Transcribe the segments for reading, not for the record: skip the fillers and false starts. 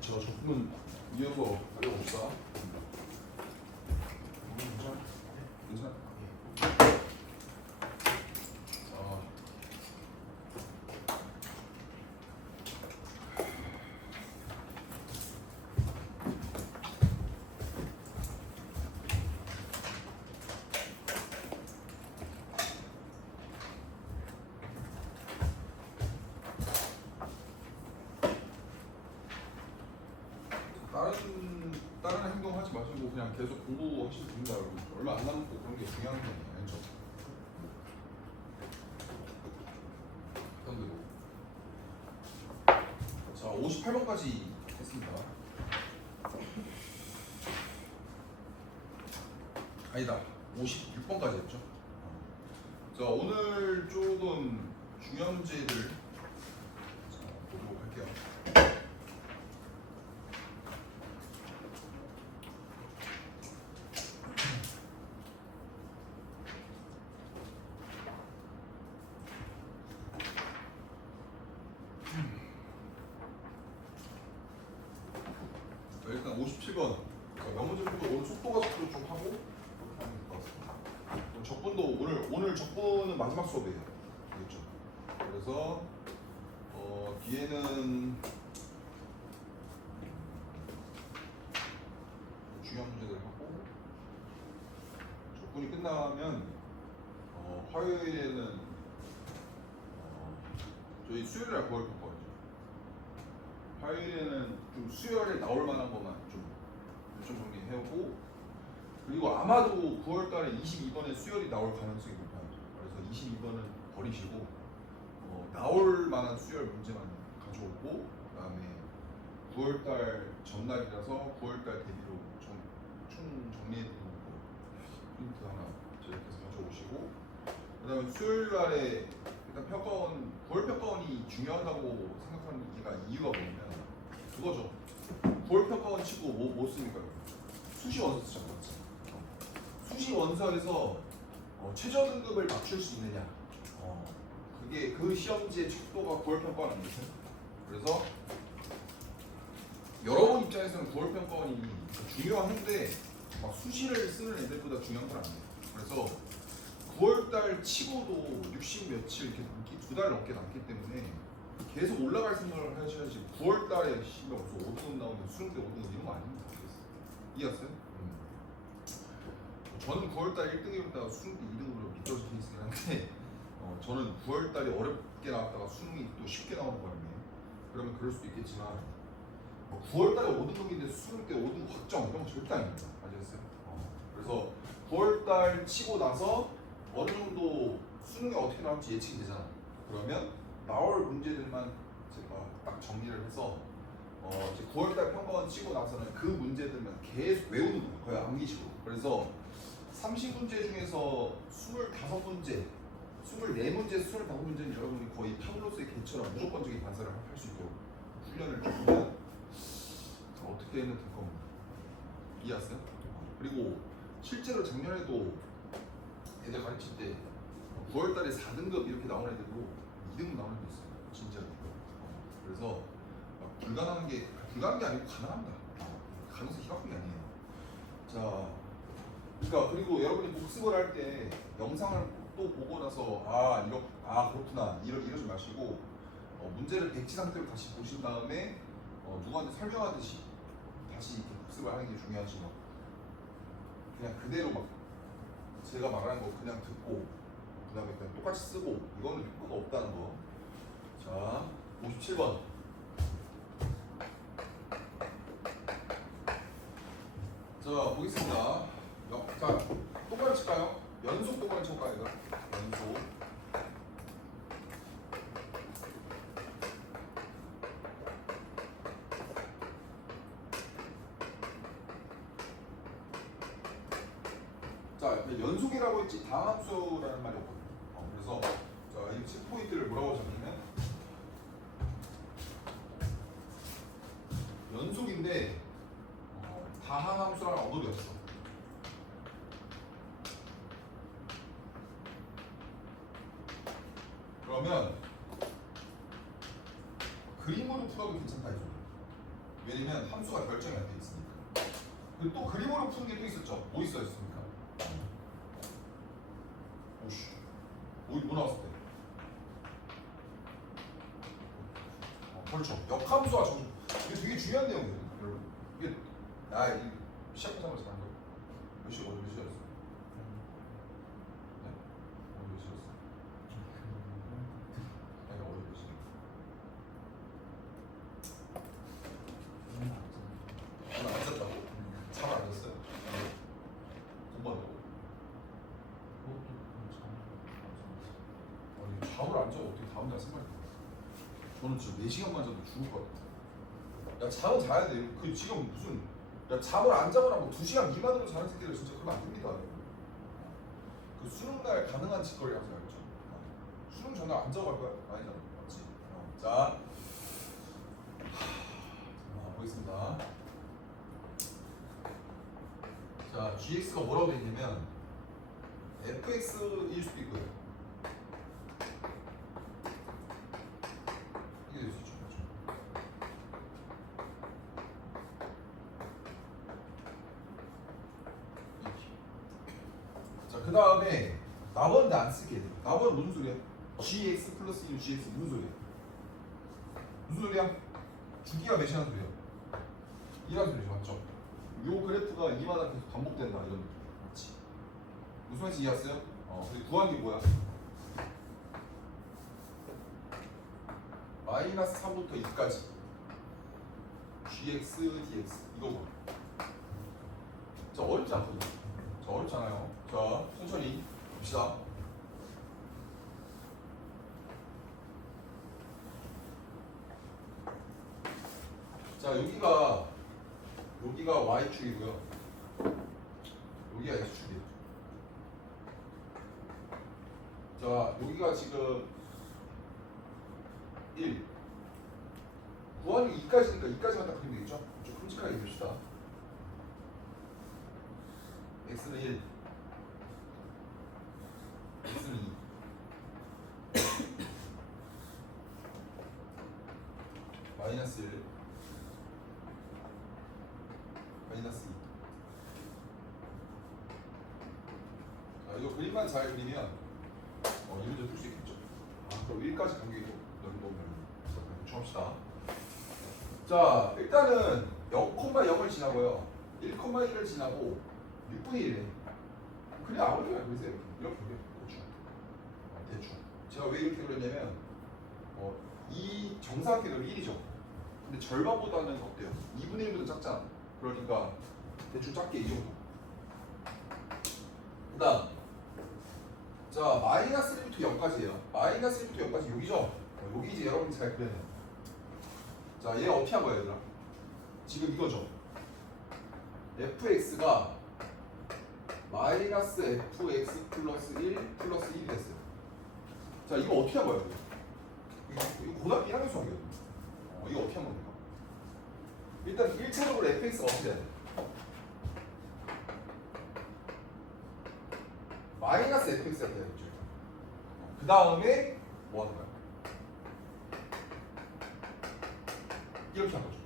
저 적분 이어서 알려봅시다. 괜찮아? 괜찮아? 다른 행동하지 마시고 그냥 계속 공부하시면 됩니다, 여러분. 얼마 안 남고 그런 게 중요한 게 아니죠. 그런 대로. 자, 58번까지 했습니다. 아니다, 56번까지 했죠. 자, 오늘 조금 중요한 문제들 보도록 할게요. 일단 57번 명문제 공부 오늘 속도가 속도 좀 하고 그렇게 하면 될 것 같습니다. 적분도 오늘 적분은 마지막 수업이에요. 그렇죠? 그래서 뒤에는 중요한 문제들 하고 적분이 끝나면 화요일에는 저희 수요일날 구할 거거든요. 화요일에는 좀 수요일에 나올 만한 것만 좀 일정 정리해오고, 그리고 아마도 9월달에 22번에 수요일이 나올 가능성이 높아요. 그래서 22번은 버리시고 나올 만한 수요일 문제만 가져오고, 그다음에 9월달 전날이라서 9월달 대비로 총 정리해드리는 거 프린트 하나 제작해서 가져오시고, 그다음에 수요일날에 일단 평가원 9월 평가원이 중요하다고 생각하는 이유가 뭐냐면 그거죠. 9월 평가원 치고 뭐 씁니까? 수시 원서 쓰잖아요. 수시 원서에서 최저 등급을 맞출 수 있느냐, 그게 그 시험지의 척도가 9월 평가원 아니겠어요? 그래서 여러분 입장에서는 9월 평가원이 중요한데 막 수시를 쓰는 애들보다 중요한 건 아니에요. 그래서 9월달 치고도 60 며칠 이렇게 두 달 넘게 남기 때문에 계속 올라갈 생각을 하셔야지. 9월달에 무슨 5등급 나오면 수능 때 5등급 이런 거 아닙니다. 이해했어요? 저는 9월달 1등이었다가 수능 때 2등으로 미끄러진 케이스긴 한데 저는 9월달에 어렵게 나왔다가 수능이 또 쉽게 나오는 바람에 그러면 그럴 수도 있겠지만 9월달에 5등급인데 수능 때 5등급 확정 이런 거 절대 아닙니다. 아시겠어요? 그래서 9월달 치고 나서 어느 정도 수능이 어떻게 나올지 예측이 되잖아. 그러면 나올 문제들만 제가 딱 정리를 해서 이제 9월달 평가원 치고 나서는 그 문제들만 계속 외우는 거예요. 거의 암기식으로. 그래서 30문제 중에서 25문제, 24문제, 25문제는 여러분이 거의 타블로스의 개처럼 무조건적인 반사를 할 수 있도록 훈련을 좀 하면 어떻게 해도 될 겁니다. 이해하세요? 그리고 실제로 작년에도 애들 가르칠 때 9월달에 4등급 이렇게 나오는 애들도 2등급 나오는 애도 있어요. 진짜로. 그래서 불가능한 게 아니고 가능합니다. 가능성이 희박한 게 아니에요. 자, 그러니까 그리고 여러분이 복습을 할 때 영상을 또 보고 나서 그렇구나 이러지 마시고 문제를 백지 상태로 다시 보신 다음에 누구한테 설명하듯이 다시 이렇게 복습을 하는 게 중요하지. 그냥 그대로 막 제가 말하는 거 그냥 듣고 그다음에 그냥 똑같이 쓰고 이거는 효과가 없다는 거. 자, 57번. 자, 보겠습니다. 자, 똑바로 칠까요? 연속 똑바로 칠까요? 이거? 연속. 자, 연속이라고 했지 다함수라는 말이 없거든요. 그래서 자, 이 책 포인트를 뭐라고 적냐면 연속인데 다항함수라는 언어도 없어. 그러면 그림으로 풀어도 괜찮다 이거죠. 왜냐면 함수가 결정이 안 돼 있으니까. 그리고 또 그림으로 푸는 게 또 있었죠. 뭐 있었습니까? 오씨, 뭐 나왔을 때? 그렇죠. 역함수와 정. 이게 되게 중요한 내용이에요, 여러분. 이게 이 시작하자마자 간 거예요. 몇 시였어? 네? 오늘 몇 시였어? 아니 어제 몇 시? 오늘 안 잤다고? 잠을 안 잤어요? 공부한다고? 아니 잠을 안 자고 어떻게 다음날 생각이 들어요? 저는 진짜 4시간만 자도 죽을 것 같아요. 야 잠은 자야 돼. 그 지금 무슨 야 잠을 안 자거나 뭐 2시간 미만으로 자는 새끼들 진짜 그러면 안 됩니다. 그 수능 날 가능한 짓거리 하지 말죠. 수능 전날 안 자고 갈 거야? 아니잖아. 맞지? 자, 보겠습니다. 자, gx가 뭐라고 돼 있냐면 fx일 수도 있고요. 이게 될 수 있죠. 자, 그 다음에 나번데 안 쓸게. 나번 무슨 소리야? gx 플러스 1 gx 무슨 소리야? 무슨 소리야? 주기가 몇이라는 소리야? 2라는 소리죠, 맞죠? 요 그래프가 2마다 계속 반복된다 이런 느낌. 맞지? 무슨 말인지 이해했어요? 근데 구한 게 뭐야? 마이너스 3부터 2까지 gx, dx 이거 봐. 자, 어렵지 않거든요. 자, 어렵지 않아요. 자, 천천히 봅시다. 자, 여기가 y축이고요. 여기가 x축이에요. 자, 여기가 지금 1 구하는 게 2까지니까 2까지만 딱 그리면 되겠죠? 좀 끔찍하게 그립시다. x는 1 x는 2 마이너스 1 마이너스 2. 자, 이거 그림만 잘 그리면 이 문제 풀 수 있겠죠. 그럼 1까지 간격이 너무 합시다. 자, 일단은 0,0을 지나고요. 1,1을 지나고 6분의 1이래. 그냥 아무렇게나 그리세요. 이렇게 대충. 대충. 제가 왜 이렇게 그렸냐면 이 정사각형은 1이죠. 근데 절반보다는 어때요? 2분의 1보다 작잖아. 그러니까 대충 작게 이 정도. 그 다음 자, 마이너스 1부터 0까지예요. 마이너스 1부터 0까지 여기죠? 여기 이제 여러분이 잘 그려야 돼요. 자, 얘 어떻게 한 거야, 얘들아? 지금 이거죠. fx가 마이너스 fx 플러스 1 플러스 1이 됐어요. 자, 이거 어떻게 한 거야? 이거 고등학교 1학년 수학이거든요. 이거 어떻게 한 겁니까? 일단 1차적으로 fx가 어떻게 돼야 돼? 마이너스 fx가 돼야겠죠. 그 다음에 뭐 하는 거야? 이렇게 한 거죠.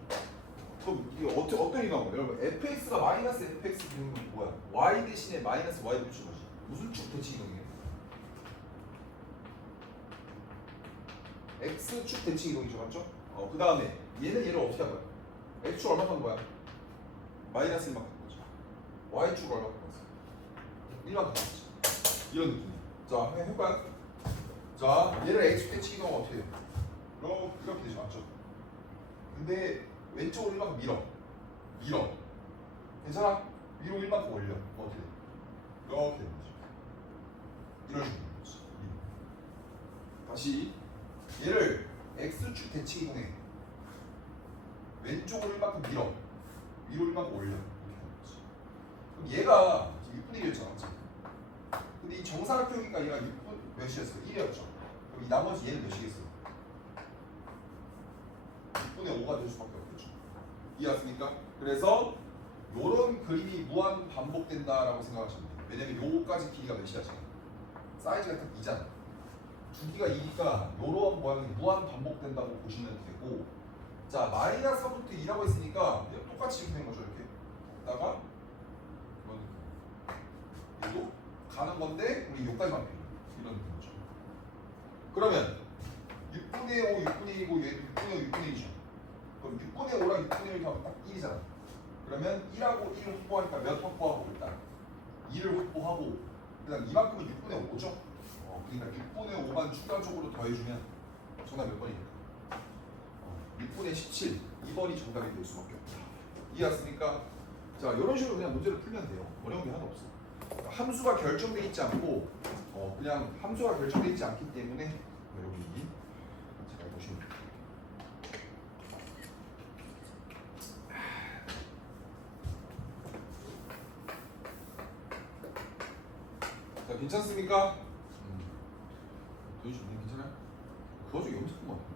그럼 이게 어떤 의미가 뭐예요? 여러분 fx가 마이너스 fx 기능은 뭐야? y 대신에 마이너스 y를 붙인 거지. 무슨 축 대칭 이동이에요? x축 대칭 이동이죠, 맞죠? 그 다음에 얘를 어떻게 한 거야? x축 얼마 한 거야? 마이너스 1만큼 한 거죠. y축 얼마 한 거야? 1만큼 한 거지. 이런 느낌이에요. 자, 해볼까요? 자, 얘를 x축 대칭 이동은 어떻게 해요? 이렇게 되죠, 맞죠? 근데 왼쪽으로 1만큼 밀어. 괜찮아? 위로 1만큼 올려. 어떻게 돼? 이렇게 되는 거죠. 이런 식으로 되는 거지. 다시 얘를 x축 대칭 이동해. 왼쪽으로 1만큼 밀어. 위로 1만큼 올려. 이렇게 되는 거지. 그럼 얘가 6분의 1이었잖아, 맞지? 근데 이 정사각형이니까 얘가 6분 몇이었어? 1이었죠. 그럼 이 나머지 얘는 몇이겠어? 6분의 5가 될 수밖에 없겠죠. 이해했습니까? 그래서 요런 그림이 무한 반복된다라고 생각하시면 돼요. 왜냐면 요까지 길이가 몇이야 지금? 사이즈가 딱 2잖아. 주기가 2니까 요런 모양이 무한 반복된다고 보시면 되고, 자 마이너스 3부터 2라고 했으니까 똑같이 이렇게 된 거죠. 이렇게 다가 얘도 가는 건데 우리 여기까지만 필요 이런 거죠. 그러면 6분의 5, 6분의 1이고 얘도 6분의 5, 6분의 1이죠. 그럼 6분의 5랑 6분의 1 하면 딱 1이잖아. 그러면 1하고 1을 확보하니까 몇 확보하고 일단 2를 확보하고 그다음 이만큼은 6분의 5죠. 그러니까 6분의 5만 추가적으로 더해주면 정답 몇 번입니까? 6분의 17 2번이 정답이 될 수밖에 없다. 이해했습니까? 자 이런 식으로 그냥 문제를 풀면 돼요. 어려운 게 하나 없어. 함수가 결정돼 있지 않고 그냥 함수가 결정돼 있지 않기 때문에 여러분이 잘 보시면 돼요. 자 괜찮습니까? 도현씨 오늘 괜찮아요? 그 와중에 염색한 것 같아요.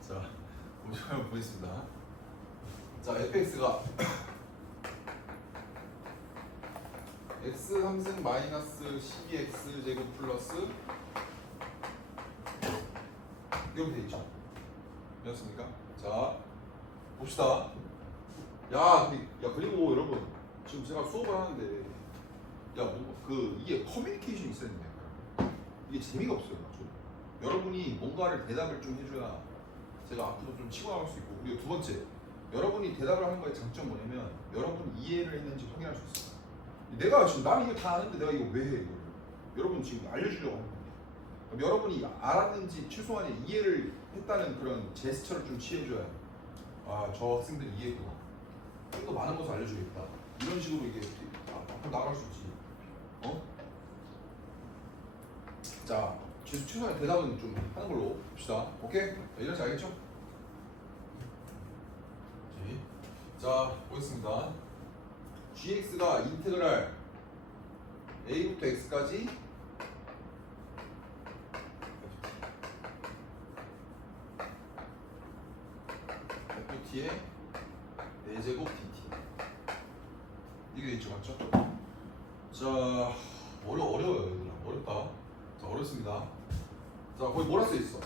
자 한번 보겠습니다. 자 fx가 x 3승 마이너스 12x 제곱 플러스 이렇게 돼 있죠. 되었습니까? 자 봅시다. 야 그리고 여러분 지금 제가 수업을 하는데 이게 커뮤니케이션이 있어야 된다. 이게 재미가 없어요. 좀. 여러분이 뭔가를 대답을 좀 해줘야 제가 앞으로 좀 치고 나갈 수 있고 그리고 두 번째 여러분이 대답을 하는 거의 장점 뭐냐면 여러분이 이해를 했는지 확인할 수 있어요. 내가 지금 나는 이거 다 아는데 내가 이거 왜 해 이걸 여러분 지금 알려주려고 하는 거예요. 그럼 여러분이 알았는지 최소한의 이해를 했다는 그런 제스처를 좀 취해줘야 저 학생들이 이해했구나 좀 더 많은 것을 알려주겠다 이런 식으로 이게 앞으로 나갈 수 있지. 자 최소한의 대답은 좀 하는 걸로 봅시다. 오케이? 이런지 알겠죠? 자 보겠습니다. gx가 인테그랄 a부터 x까지 ft의 4제곱 dt 이게 되있죠 맞죠? 자 어려워요 얘들아. 어렵다. 자 어렵습니다. 자 거기 뭐라 써있어?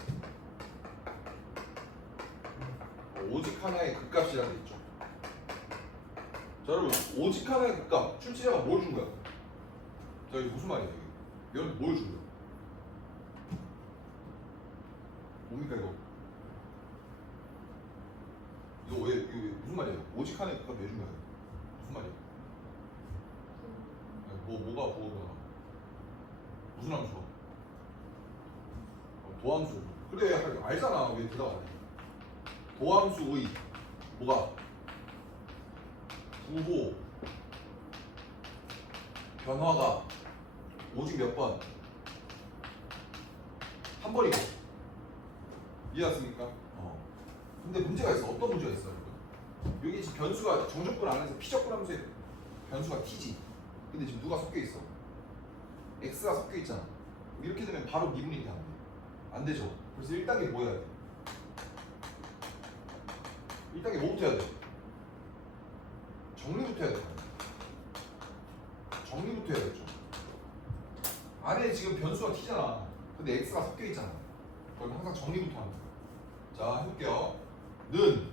오직 하나의 극값이라고 있죠. 자 여러분 오직 하나의 극값 출제자가 뭘 준 거야? 자 이게 무슨 말이야 이게? 여러분 뭘 준 거야? 뭡니까 이거? 이거 왜 무슨 말이야? 오직 하나의 극값 왜 준 거야? 무슨 말이야? 뭐가 보호가 무슨 함수야? 도함수. 그래 알잖아. 왜 대답 안 해? 도함수의 뭐가? 부호 변화가 오직 몇 번? 한 번이고. 이해했습니까? 근데 문제가 있어. 어떤 문제가 있어? 여기 지금 변수가 정적분 안에서 피적분 함수의 변수가 t지. 근데 지금 누가 섞여 있어? x가 섞여 있잖아. 이렇게 되면 바로 미분이 안 돼. 안 되죠. 그래서 1단계 뭐 해야 돼? 1단계 뭐부터 해야 돼? 정리부터 해야 돼. 정리부터 해야겠죠. 안에 지금 변수가 t잖아. 근데 x가 섞여 있잖아. 그럼 항상 정리부터 하는 거야. 자 해볼게요. 는.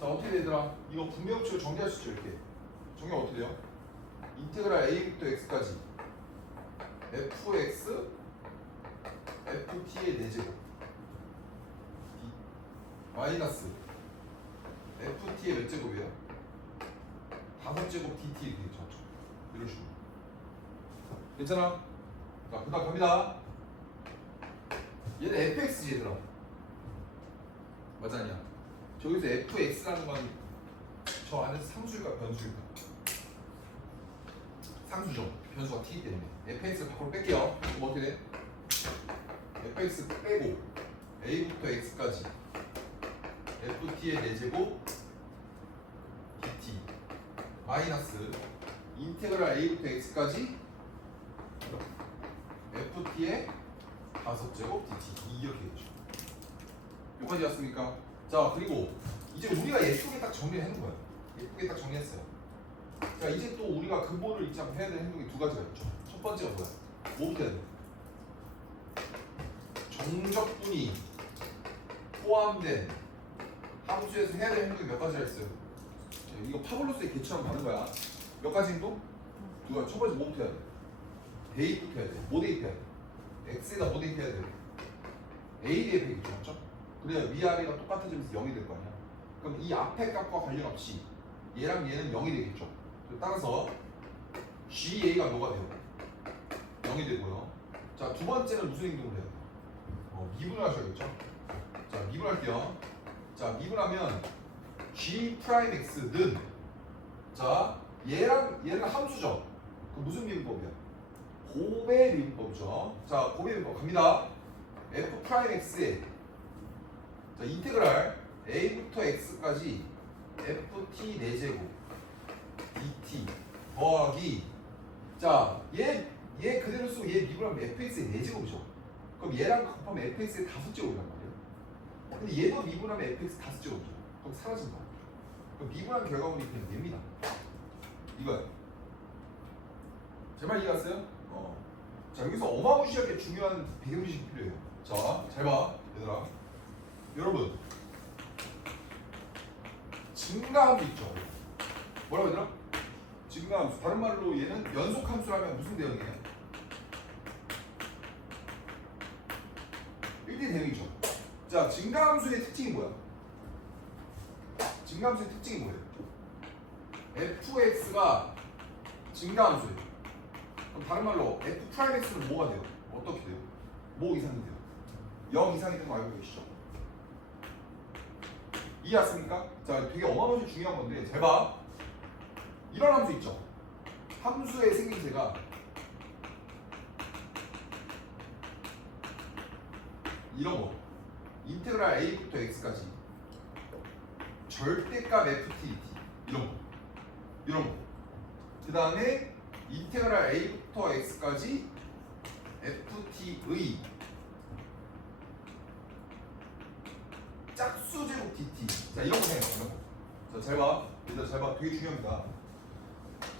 자 어떻게 되더라? 이거 분배법칙을 정리할 수 있죠. 이렇게. 정리가 어떻게 돼요? 인테그랄 a부터 x까지 fx ft의 4제곱 마이너스 ft의 몇 제곱이에요? 5제곱 dt 이렇게 적죠. 이런 식으로. 괜찮아? 자, 그 다음 갑니다. 얘는 fx지 얘들아. 맞아 아니야? 저기서 fx라는 건 저 안에서 상수일까 변수일까? 상수죠. 변수가 t 때문에. fx를 밖으로 뺄게요. 그럼 어떻게 돼? fx 빼고 a부터 x까지 ft의 4제곱 dt 마이너스 인테그랄 a부터 x까지 ft의 5제곱 dt 이렇게 되죠. 여기까지 왔습니까? 자 그리고 이제 우리가 예쁘게 딱 정리를 해놓은 거예요. 예쁘게 딱 정리했어요. 자 이제 또 우리가 근본을 입장 해야 되는 행동이 두 가지가 있죠. 첫 번째가 뭐야? 뭐부터 해야 돼? 정적분이 포함된 함수에서 해야 될 행동이 몇 가지가 있어요? 이거 파블로스의 개처럼 가는 거야. 몇 가지 행동? 두 가지. 첫 번째 뭐부터 해야 돼? 대입부터 해야 돼. 뭐 대입해야 돼? x에다 뭐 대입해야 돼? a 대입해야겠죠, 맞죠? 그래야 위아래가 똑같아지면서 0이 될 거 아니야. 그럼 이 앞에 값과 관련 없이 얘랑 얘는 0이 되겠죠. 따라서 GA가 뭐가 돼요? 0이 되고요. 자, 두 번째는 무슨 행동을 해야 돼요? 미분을 하셔야겠죠. 자, 미분할게요. 자, 미분하면 G 프라임 X는 자, 얘는 함수죠. 그 무슨 미분법이야? 곱의 미분법이죠. 자, 곱의 미분법 갑니다. F 프라임 X에 자, 인테그랄 A부터 X까지 FT 4제곱 DT 더하기 자, 얘 그대로 쓰고 얘 미분하면 fx의 4제곱이죠. 그럼 얘랑 곱하면 fx의 5제곱이란 말이에요. 근데 얘도 미분하면 fx 5제곱이죠. 그럼 사라진다. 그럼 미분한 결과물이 그냥 얘입니다. 이거야. 제 말 이해갔어요? 자, 여기서 어마무시하게 중요한 배경지식이 필요해요. 자, 잘 봐, 얘들아. 여러분, 증가함수 있죠? 뭐라고 얘들아? 증가함수. 다른 말로 얘는 연속함수라면 무슨 대응이에요? 1대 대응이죠. 자, 증가함수의 특징이 뭐야? 증가함수의 특징이 뭐예요? fx가 증가함수예요. 그럼 다른 말로 f 프라임 x는 뭐가 돼요? 어떻게 돼요? 뭐 이상이 돼요? 0 이상이 되는 거 알고 계시죠? 이해했습니까? 자, 되게 어마어마하게 중요한 건데 잘 봐. 이런 함수 있죠? 함수의 생김새가 이런 거 인테그랄 a부터 x까지 절대값 ft 이런 거 그 다음에 인테그랄 a부터 x까지 ft의 짝수제곱 dt 자 이런 거 생각해 이런 거. 자 잘 봐. 얘들아 잘 봐. 되게 중요합니다.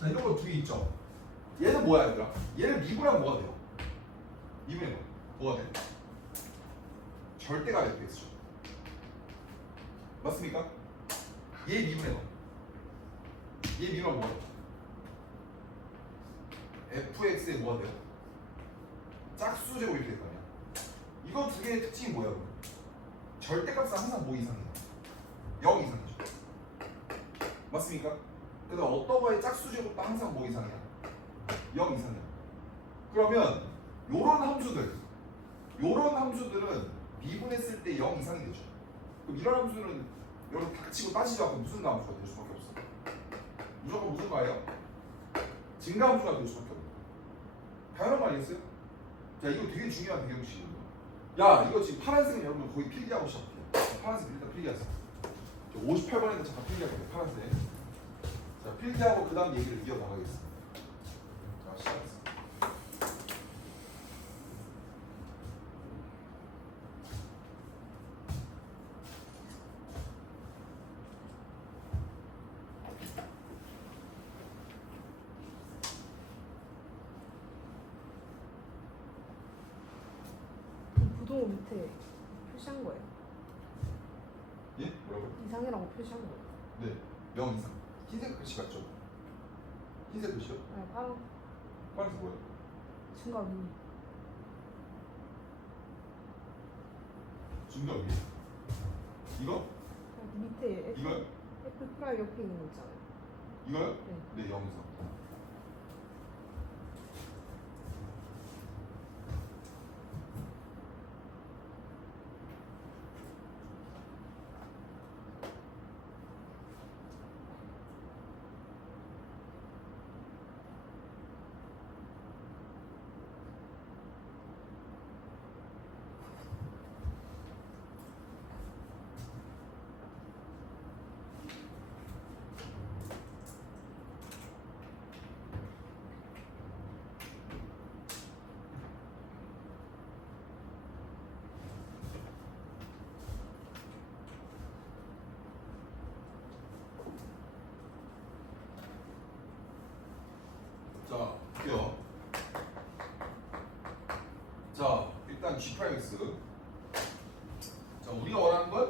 자 이런 거 두 개 있죠. 얘는 뭐야 얘들아? 얘를 미분하면 뭐가 돼요? 미분해봐. 뭐가 돼? 절대값 fx죠. 맞습니까? 얘 미분해봐. 얘 미분하면 뭐가 돼? fx에 뭐가 돼요? 짝수제곱 이렇게 될 거 아니야. 이거 두 개의 특징이 뭐야? 절대값은 항상 뭐 이상이야? 0 이상이죠. 맞습니까? 그다음 어떤 거의 짝수제곱도 항상 뭐 이상이야? 0 이상이야. 그러면 요런 함수들은 미분했을 때 0 이상이 되죠. 그럼 이런 함수는 여러분 닥치고 따지지 않고 무슨 함수가 될 수밖에 없어? 무조건 무슨 거예요? 증가함수가 될 수밖에 없어. 당연한 거 아니겠어요? 자, 이거 되게 중요한 배경식이거든요. 야, 이거 지금 파란색은 여러분 거의 필기하고 시작해요. 파란색 일단 필기하세요. 58번에도 잠깐 필기할게요. 파란색. 자, 필기하고 그 다음 얘기를 이어나가겠습니다. 자, 시작하겠습니다. 부동호 밑에 표시한 거예요. 예? 뭐라고요? 이상이라고 표시한 거예요. 네, 0 이상. 흰색 글씨 맞죠? 흰색 글씨요? 네, 바로 파란색 뭐예요? 증가 위. 증가 위에. 이거? 밑에 F, 이거요? F 프라임 옆에 있는 거 있잖아요. 이거요? 네. 네, 0 이상. 자, 볼게요. 자, 일단 G 프라임 X. 자, 우리가 원하는 건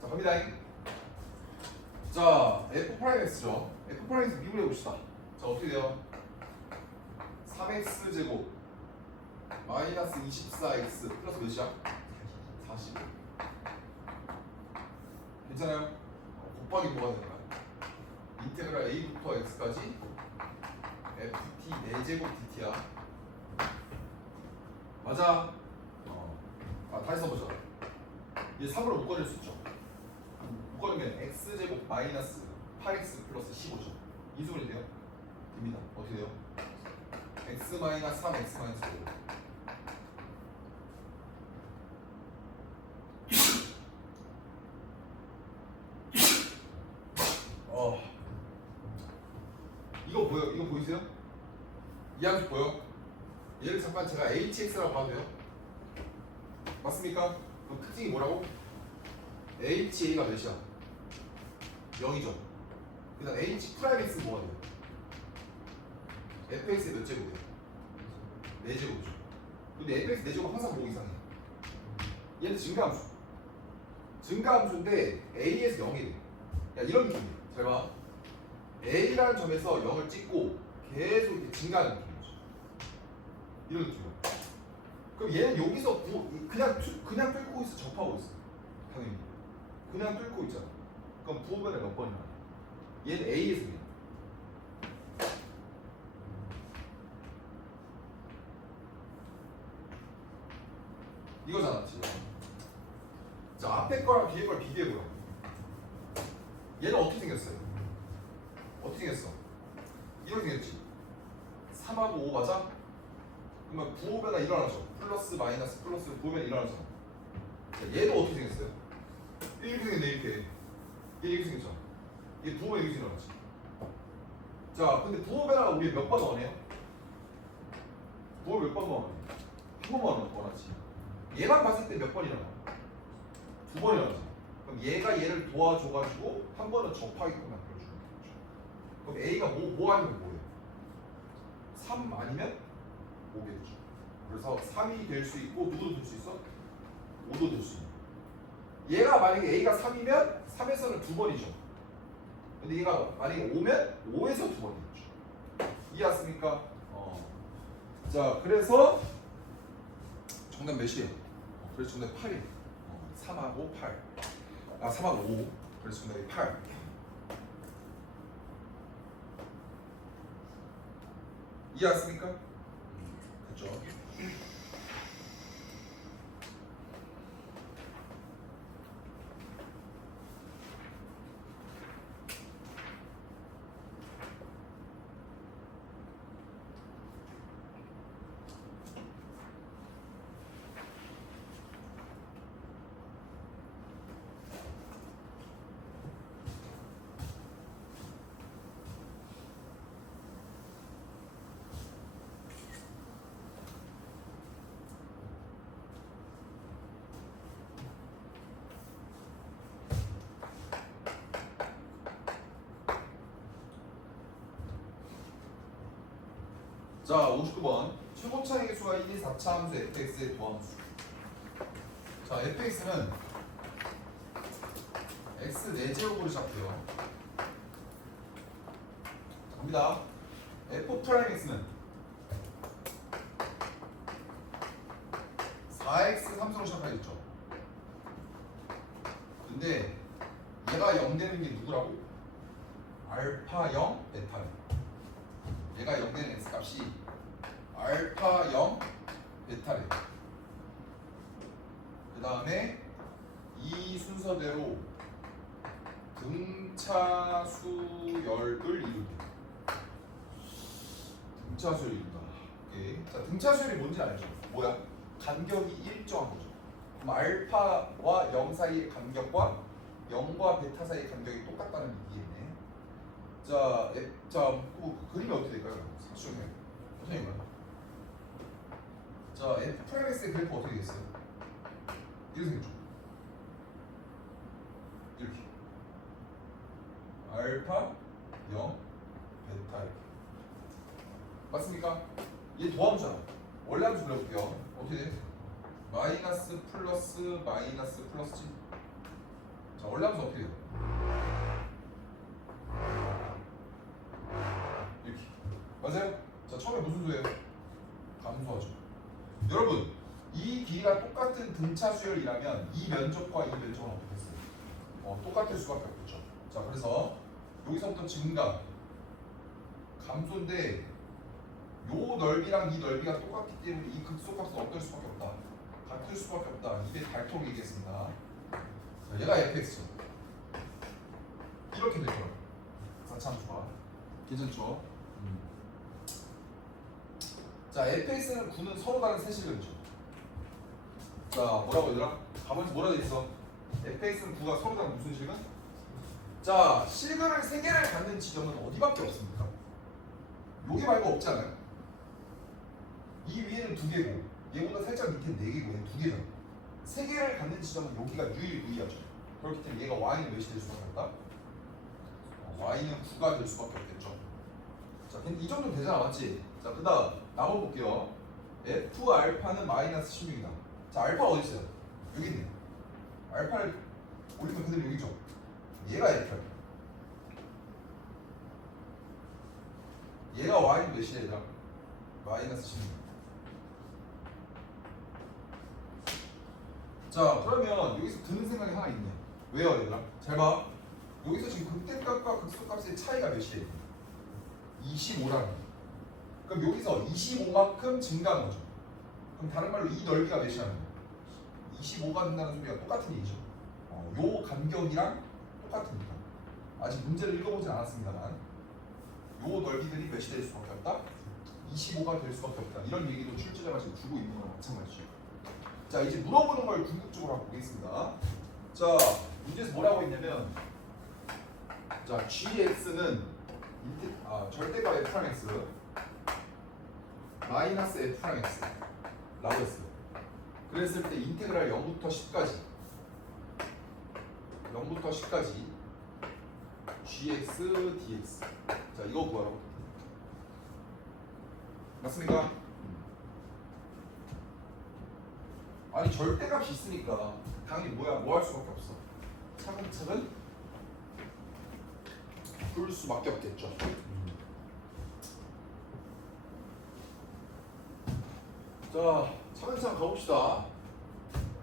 자 갑니다. 자 f 프라임 x죠. f 프라임 x 미분해 봅시다. 자 어떻게 돼요? 3x 제곱 마이너스 24x 플러스 몇이야? 40. 괜찮아요? 곱하기 뭐가 되는 거야? 인테그랄 a부터 x까지 ft 4제곱 dt야. 맞아. 다시 써보자. 얘 3으로 묶어낼 수 있죠. 묶어내면 x제곱 마이너스 8x 플러스 15죠. 이수분인데요. 됩니다. 어떻게 돼요? x 마이너스 3 x 마이너스 5. 이거 보여? 이거 보이세요? 이 함수 보여? 얘를 잠깐 제가 hx라고 봐도 돼요? 맞습니까? 그럼 특징이 뭐라고? HA가 몇이야? 0이죠. 그 다음 H 프라임 X는 뭐가 돼요? fx의 몇 제곱이에요? 4제곱이죠. 근데 fx 4제곱 항상 뭐 이상해? 얘는 증가함수. 증가함수인데 a에서 0이 돼. 야 이런 느낌이야. 잘 봐. a라는 점에서 0을 찍고 계속 이렇게 증가하는 느낌이죠. 이런 느낌이야. 그럼 얘는 여기서 그냥 뚫고 있어, 접하고 있어. 당연히 그냥 뚫고 있잖아. 그럼 부호변을 몇 번이나? 얘는 A에서 그냥. 이거잖아 지금. 자 앞에 거랑 뒤에 걸 비교해보라. 얘는 어떻게 생겼어요? 어떻게 생겼어? 이렇게 생겼지. 3하고 5 맞아? 그러면 부호변화 일어나죠. 플러스 마이너스 플러스 부호변화 일어나잖아. 얘도 어떻게 생겼어요? 이렇게 생겼네. 이렇게 얘 이렇게 생겼잖아. 얘 부호변화 이렇게 일어나지. 자 근데 부호변화가 우리 몇 번 원해요? 부호 몇 번 원해? 한 번만 원하지. 얘만 봤을 때 몇 번 일어나? 2번 일어나지. 그럼 얘가 얘를 도와줘가지고 한 번은 접하게끔 만들어주는 거죠. 그럼 A가 뭐 아니면 뭐예요? 3 아니면 5겠죠. 그래서 3이 될 수 있고 누구도 될 수 있어? 5도 될 수 있는. 얘가 만약에 A가 3이면 3에서는 2번이죠. 근데 얘가 만약에 5면 5에서 2번이죠. 이해 왔습니까? 자 그래서 정답 몇이에요? 그래서 정답 8이에요. 3하고 8. 3하고 5. 그래서 정답이 8. 이해 왔습니까? 그렇죠. 자 59번 최고차의 수가 1, 2, 4차 함수 fx의 도함수. 자 fx는 x 4제곱으로 시작해요. 갑니다. f 프라임 x는 4x 3승으로 시작하겠죠. 근데 얘가 0 되는 게 누구라고? 알파 0, 베타 0. 얘가 0 되는 x 값이 알파 0, 베타래. 그 다음에 이 순서대로 등차수열을 이룬다. 등차수열을 이룬다. 오케이. 자, 등차수열이 뭔지 알죠? 뭐야? 간격이 일정한 거죠. 그럼 알파와 0 사이의 간격과 0과 베타 사이의 간격이 똑같다는 얘기겠네. 자, 그림이 어떻게 될까요? 사실은 선생님은. 자, f 프라임 x의 그래프 어떻게 되겠어요? 이렇게 생겼죠. 이렇게. 알파 0 베타 이렇게. 맞습니까? 얘 도함수잖아. 원래 함수 그려볼게요. 어떻게 돼? 마이너스 플러스 마이너스 플러스지. 자, 원래 원래함수 어떻게 돼요? 이렇게. 맞아요? 자, 처음에 무슨 수예요? 감소하죠. 여러분, 이 길이가 똑같은 등차 수열이라면 이 면적과 이 면적은 어떻게 됐어요? 똑같을 수밖에 없겠죠. 자, 그래서 여기서부터 증가, 감소인데 요 넓이랑 이 넓이가 똑같기 때문에 이 극소값은 어떨 수밖에 없다. 같을 수밖에 없다. 이게 닳도록 얘기했습니다. 자, 얘가 fx죠. 이렇게 될 거예요. 사차함수가. 괜찮죠? 자, fx는 9는 서로 다른 세 실근이죠. 자, 뭐라고 얘들아? 가만히 뭐라 돼 있어? fx는 9가 서로 다른 무슨 실근? 자, 실근을 세 개를 갖는 지점은 어디밖에 없습니까? 여기 말고 없잖아요. 이 위에는 두 개고, 얘보다 살짝 밑에 네 개고, 얘는 두 개잖아. 세 개를 갖는 지점은 여기가 유일무이하죠. 그렇기 때문에 얘가 y는 몇이 될 수밖에 없다? y는 9가 될 수밖에 없겠죠. 자, 이 정도는 되잖아, 맞지? 자, 그 다음 나눠 볼게요. f 알파는 마이너스 16이다. 자, 알파가 어디 있어요? 여기 있네. 알파를 올리면 그대로 여기죠. 얘가 이렇게 할게요. 얘가 y는 몇이야, 얘들아? 마이너스 16. 자, 그러면 여기서 드는 생각이 하나 있네. 왜요, 얘들아? 잘 봐. 여기서 지금 극대값과 극소값의 차이가 몇이에요? 25라는. 그럼 여기서 25만큼 증가한 거죠. 그럼 다른 말로 이 넓이가 몇이라는 거예요? 25가 된다는 소리가 똑같은 얘기죠. 요 간격이랑 똑같으니까. 아직 문제를 읽어보진 않았습니다만 요 넓이들이 몇이 될 수밖에 없다? 25가 될 수밖에 없다. 이런 얘기도 출제자가 지금 주고 있는 거랑 마찬가지죠. 자, 이제 물어보는 걸 궁극적으로 한번 보겠습니다. 자, 문제에서 뭐라고 했냐면, 자, gx는 절대값 f'x 마이너스 f'x 라고 했어요. 그랬을 때 인테그랄 0부터 10까지 gx dx. 자, 이거 구하라고. 맞습니까? 아니, 절대값이 있으니까 당연히 뭐 할 수밖에 없어. 차근차근 풀 수밖에 없겠죠. 자, 차근차근 가봅시다.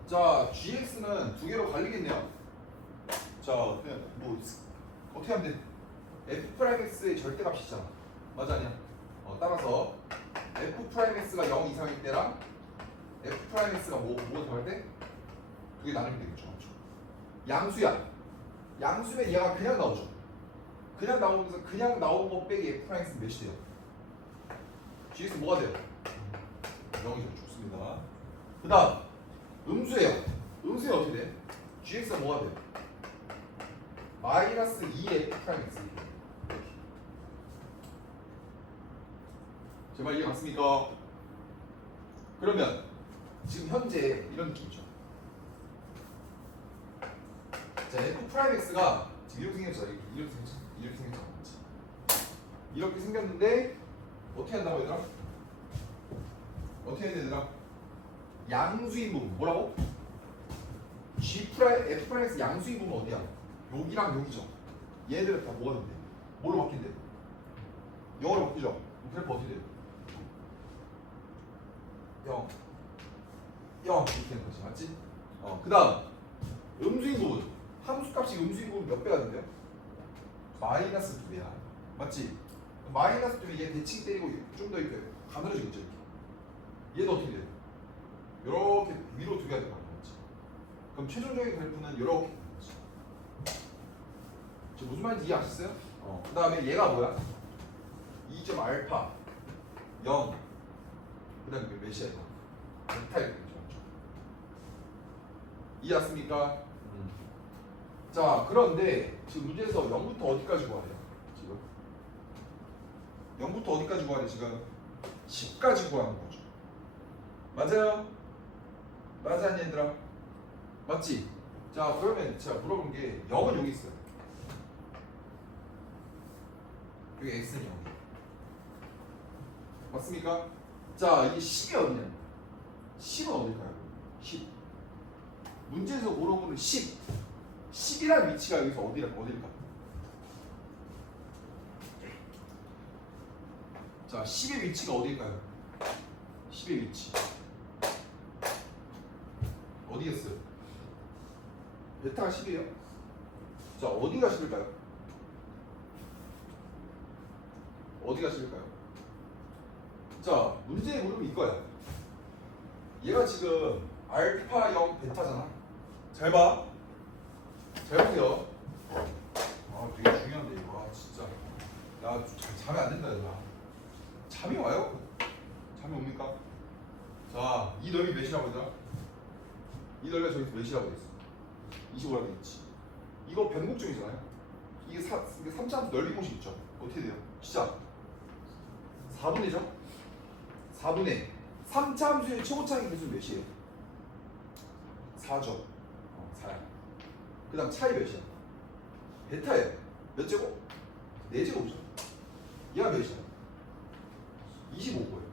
자, gx는 두 개로 갈리겠네요. 자, 그냥 뭐 어떻게 하면 돼? f'x의 절대값이 있잖아. 맞아, 아니야? 따라서 f'x가 0 이상일 때랑 f'x가 뭐 더할 때? 두 개 나누면 되겠죠. 그렇죠? 양수야. 양수면 얘가 그냥 나오죠. 그냥 나오면서 그냥 나온 거 빼기 f'x는 몇이 돼요? gx 뭐가 돼요? 0이죠. 좋습니다. 그 다음 음수예요. 음수는 어떻게 돼? gx가 뭐가 돼요? 마이너스 2f'x. 제 말 이해 갔습니까? 그러면 지금 현재 이런 느낌이죠. 자, f'x가 지금 이렇게 생겼잖아. 이렇게 생겼잖아. 이렇게 생겼는데 어떻게 한다고 얘들아? 어떻게 해야 되더라? 양수인 부분 뭐라고? f'x 양수인 부분 어디야? 여기랑 여기죠. 얘들은 다 뭐가 된대? 뭘로 바뀐대? 영어로 바뀌죠? 그래프 어떻게 돼요? 0 이렇게 되는 거지. 맞지? 그 다음 음수인 부분 함수값이 음수인 부분 몇 배가 된대요? 마이너스 2배야. 맞지? 마이너스 2배 얘 대칭 때리고 좀 더 이렇게 가늘어지겠죠. 이렇게. 얘도 어떻게 돼요? 이렇게 위로 두 개가 되는 거지. 그럼 최종적인 그래프는 이렇게 되는 거지. 지금 무슨 말인지 이해하셨어요? 그 다음에 얘가 뭐야? 2점 알파 0 그 다음에 몇이야 이거? 베타 이렇게 되죠. 이해했습니까? 자, 그런데 지금 문제에서 0부터 어디까지 구하래요? 지금 0부터 어디까지 구하래? 지금 10까지 구하는 거죠. 맞아요? 맞아, 아니 얘들아? 맞지? 자, 그러면 제가 물어본 게 0은 여기 있어요. 여기 x는 0. 맞습니까? 자, 이게 10이 어디냐? 10은 어딜까요? 10. 문제에서 물어보는 10. 10이라는 위치가 여기서 어딜까? 자, 10의 위치가 어딜까요? 10의 위치 어디겠어요? 베타가 10이에요. 자, 어디가 10일까요? 어디가 10일까요? 자, 문제의 무릎이 이거야. 얘가 지금 알파 0 베타잖아. 잘 봐. 잘 보세요. 아, 되게 중요한데 이거. 아, 진짜. 야, 잠이 안 된다 얘들아. 잠이 와요? 잠이 옵니까? 자, 이 넓이 몇이라고 했더라? 이 넓이가 저기서 몇이라고 했어? 25라고 했지. 이거 변곡점이잖아요. 이게 3차 넓이 공식 있죠? 어떻게 돼요? 시작. 4분의죠? 4분의 3차 함수의 최고차의 개수는 몇이에요? 4죠. 4야. 그 다음 차이 몇이야? 베타예요. 몇 제곱? 4제곱이죠. 얘가 몇이야? 25고예요.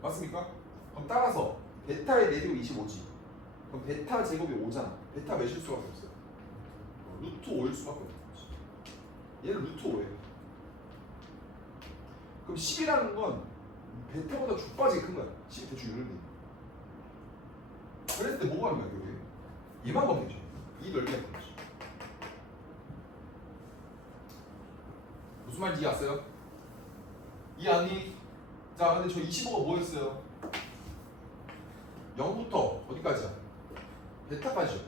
맞습니까? 그럼 따라서 베타의 4제곱 25지. 그럼 베타 제곱이 5잖아. 베타 몇일 수밖에 없어요? 루트 5일 수밖에 없는 거지. 얘는 루트 5예요. 그럼 10이라는 건 베타보다 족빠지게 큰 거야. 10 대충 이런 게. 그랬을 때 뭐가 하는 거야, 결국에? 얘만 가면 되죠. 이 넓이가 되는 거지. 무슨 말인지 이해했어요? 이해하니? 자, 근데 저 25가 뭐였어요? 0부터 어디까지야? 베타까지죠.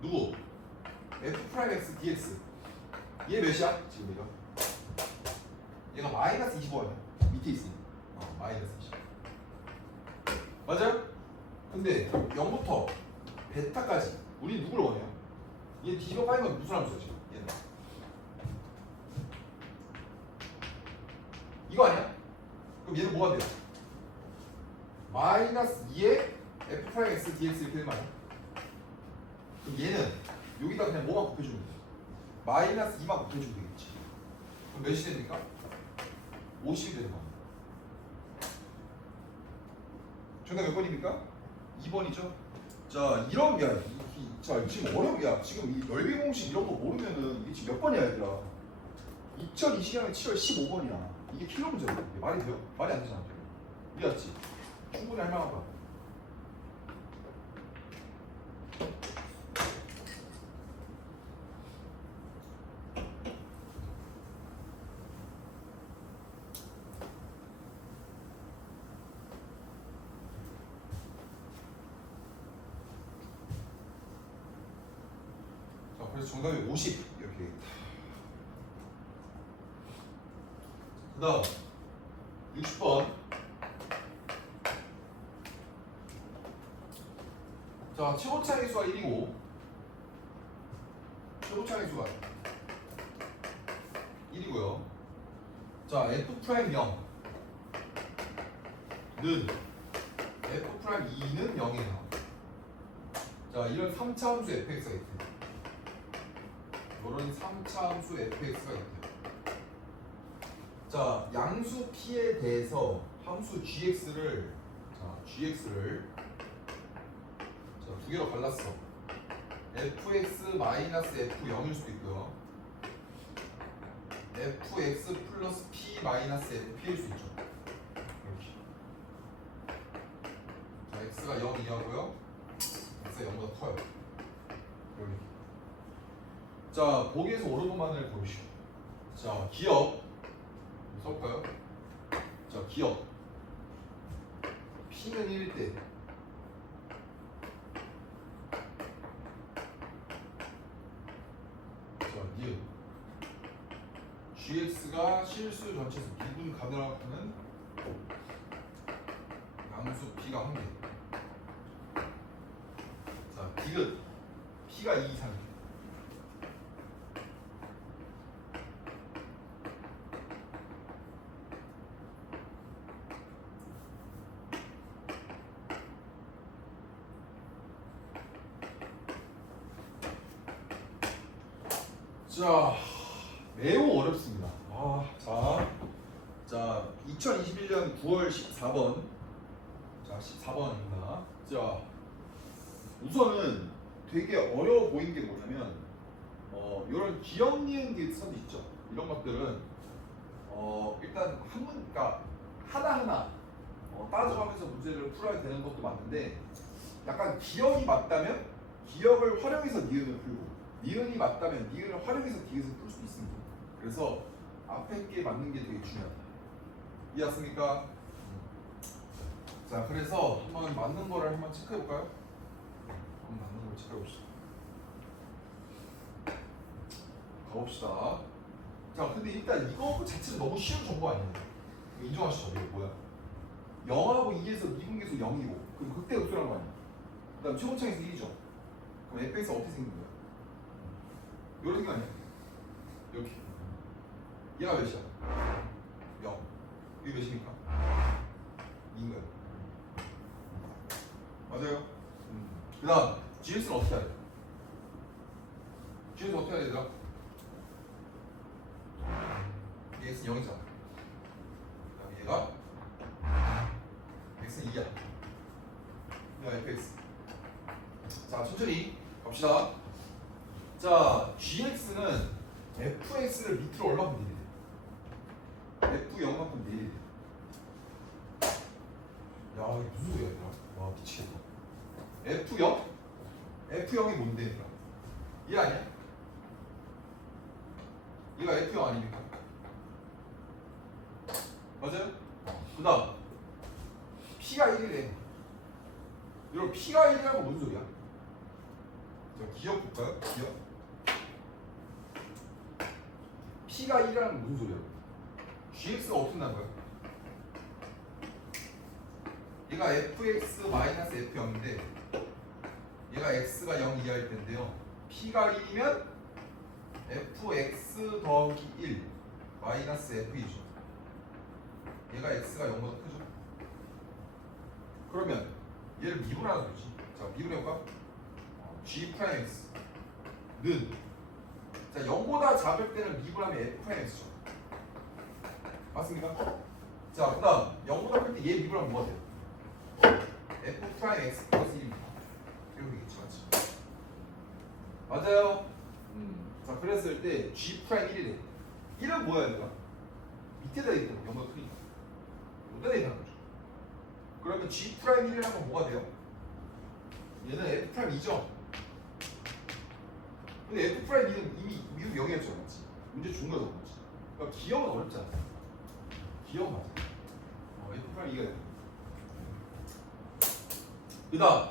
누구? f'x dx. 얘 몇이야? 지금 얘가? 얘가 마이너스 25 아니야? 밑에 있으니 마이너스 20. 맞아요? 근데 0부터 베타까지 우리 누구를 원해요? 얘 뒤집어 까는 건 무슨 함수야 지금? 얘는 이거 아니야? 그럼 얘는 뭐가 돼요? 마이너스 2의 f'x dx 이렇게 되는 거 아니야? 그럼 얘는 여기다 그냥 뭐만 곱해주면 돼? 마이너스 2만 곱해주면 되겠지. 그럼 몇이 됩니까? 50이 되는 겁니다. 정답 몇 번입니까? 2번이죠. 자, 이런 야, 자 지금 어려워. 지금 이 넓이 공식 이런 거 모르면은 이게 지금 몇 번이야 얘들아? 2020년 7월 15번이야. 이게 킬러 문제야. 이게 말이 돼요? 말이 안 되잖아. 이해했지? 충분히 할 만한 거야. 그래서 정답이 50 이렇게 되겠다. 그 다음 60번. 자, 최고차의 수가 1이고 최고차의 수가 1이고요. 자, F'0는 F'2는 0이에요. 자, 이런 3차 함수 fx가 있대. 이런 3차 함수 fx가 있대요. 자, 양수 p에 대해서 함수 gx를 두 개로 갈랐어. fx 마이너스 f0일 수도 있고요. fx 플러스 p 마이너스 fp일 수 있죠. 이렇게. 자, x가 0 이하고요. x가 0보다 커요. 이렇게. 자, 보기에서 옳은 것만을 고르시오. 자, 기억 써볼까요? 자, 기억 p는 1일 때 니은 gx가 실수 전체수 미분 가능하는 양수 p가 1개. 자, 디귿 p가 2 이상. 자, 매우 어렵습니다. 자, 2021년 9월 14번. 자, 14번입니다. 자, 우선은 되게 어려워 보이는 게 뭐냐면 이런 기억 니은 기선도 있죠. 이런 것들은 일단 그러니까 하나하나 따져가면서 문제를 풀어야 되는 것도 맞는데 약간 기억이 맞다면 기억을 활용해서 니은을 풀고 니은이 맞다면 니은을 활용해서 디귿을 풀 수 있습니다. 그래서 앞에 게 맞는 게 되게 중요하다. 이해했습니까? 자, 그래서 한번 맞는 거를 한번 체크해 볼까요? 한번 맞는 걸 체크해 봅시다. 가봅시다. 자, 근데 일단 이거 자체는 너무 쉬운 정보 아니에요? 이거 인정하시죠? 이거 뭐야? 0하고 2에서 미분계수 0이고 그럼 극대 극소란 거 아니야? 그 다음 최고차에서 1이죠? 그럼 fx 어떻게 생긴 거야? 이런 거 아니야? 이렇게 얘가 몇이야? 0 이게 몇입니까? 2인 거야. 맞아요? 그 다음 GS는 어떻게 해야 돼? GS는 어떻게 해야 되더라? x는 0이잖아. 그다음 얘가 x는 2야. 얘가 fx. 자, 천천히 갑시다. 자, gx는 fx를 밑으로 얼마큼 내리래? f0만큼 내리래. 야, 이게 무슨 소리야, 얘들아? 와, 미치겠다. f0? f0이 뭔데, 얘들아? 얘 아니야? 얘가 f0 아닙니까? 맞아요? 그 다음 P가 1이래. 여러분 P가 1이라는 건 무슨 소리야? 자, 기억 볼까요? 기억 P가 1이라는 건 무슨 소리야? GX가 어떻게 난 거야? 얘가 fx-f0인데 얘가 x가 0 이하일 텐데요. P가 1이면 fx 더하기 1 마이너스 f이죠. 얘가 x가 0보다 크죠? 그러면 얘를 미분하는 거지. 자, 미분해볼까? g'x는 자 0보다 작을 때는 미분하면 f'x죠. 맞습니까? 자, 그 다음 0보다 클 때 얘 미분하면 뭐가 돼요? f'x 플러스 1입니다. 이렇게 되겠지, 맞지? 맞아요? 자, 그랬을 때 g'1이래. 1은 뭐야 내가? 밑에다 있잖아. 0보다 크니까 여기다 있다는 거죠. 그러면 g'1이라는 건 뭐가 돼요? 얘는 f'2죠. 근데 f'2는 이미 미분 0이었죠, 맞지? 문제 준 거죠, 맞지? 그러니까 기억은 어렵지 않아. 기억 맞아. f'2가 돼요. 그 다음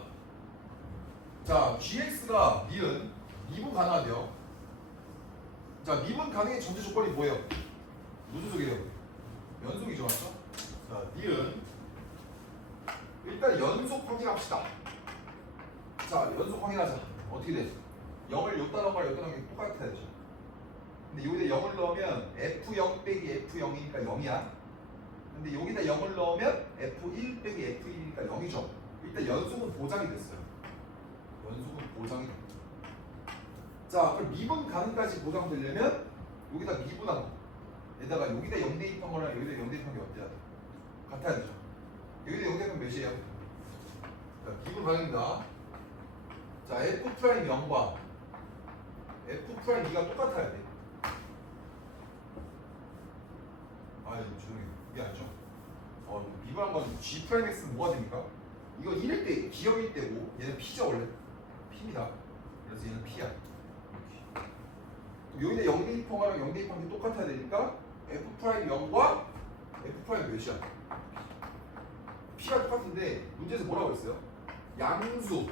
자, gx가 미분 가능하대요. 자, 미분 가능의 전제 조건이 뭐예요? 무슨 속이에요? 연속이죠, 맞죠? 자, 니은 일단 연속 확인합시다. 자, 연속 확인하자. 어떻게 돼? 0을 여기다 넣은 거랑 여기다 넣은 게 똑같아야 되죠. 근데 여기다 0을 넣으면 f0 빼기 f0이니까 0이야. 근데 여기다 0을 넣으면 f1 빼기 f1이니까 0이죠. 일단 연속은 보장이 됐어요. 연속은 보장이 됐죠. 자, 그럼 미분 가능까지 보장되려면 여기다 미분한 거 에다가 여기다 0 대입한 거랑 여기다 0 대입한 게 어때야 돼? 같아야 되죠. 여기다 0 대입하면 몇이에요? 자, 미분 가능입니다. 자, f'0과 f'2가 똑같아야 돼. 아, 이거 조용히 이게 아니죠? 미분한 건 g'x는 뭐가 됩니까? 이거 1일 때 기억일 때고 얘는 p죠 원래? p입니다. 그래서 얘는 p야. 여기다 0 대입한 거랑 0 대입한 게 똑같아야 되니까 f'0과 f' 몇이야? p가 똑같은데 문제에서 뭐라고 했어요? 양수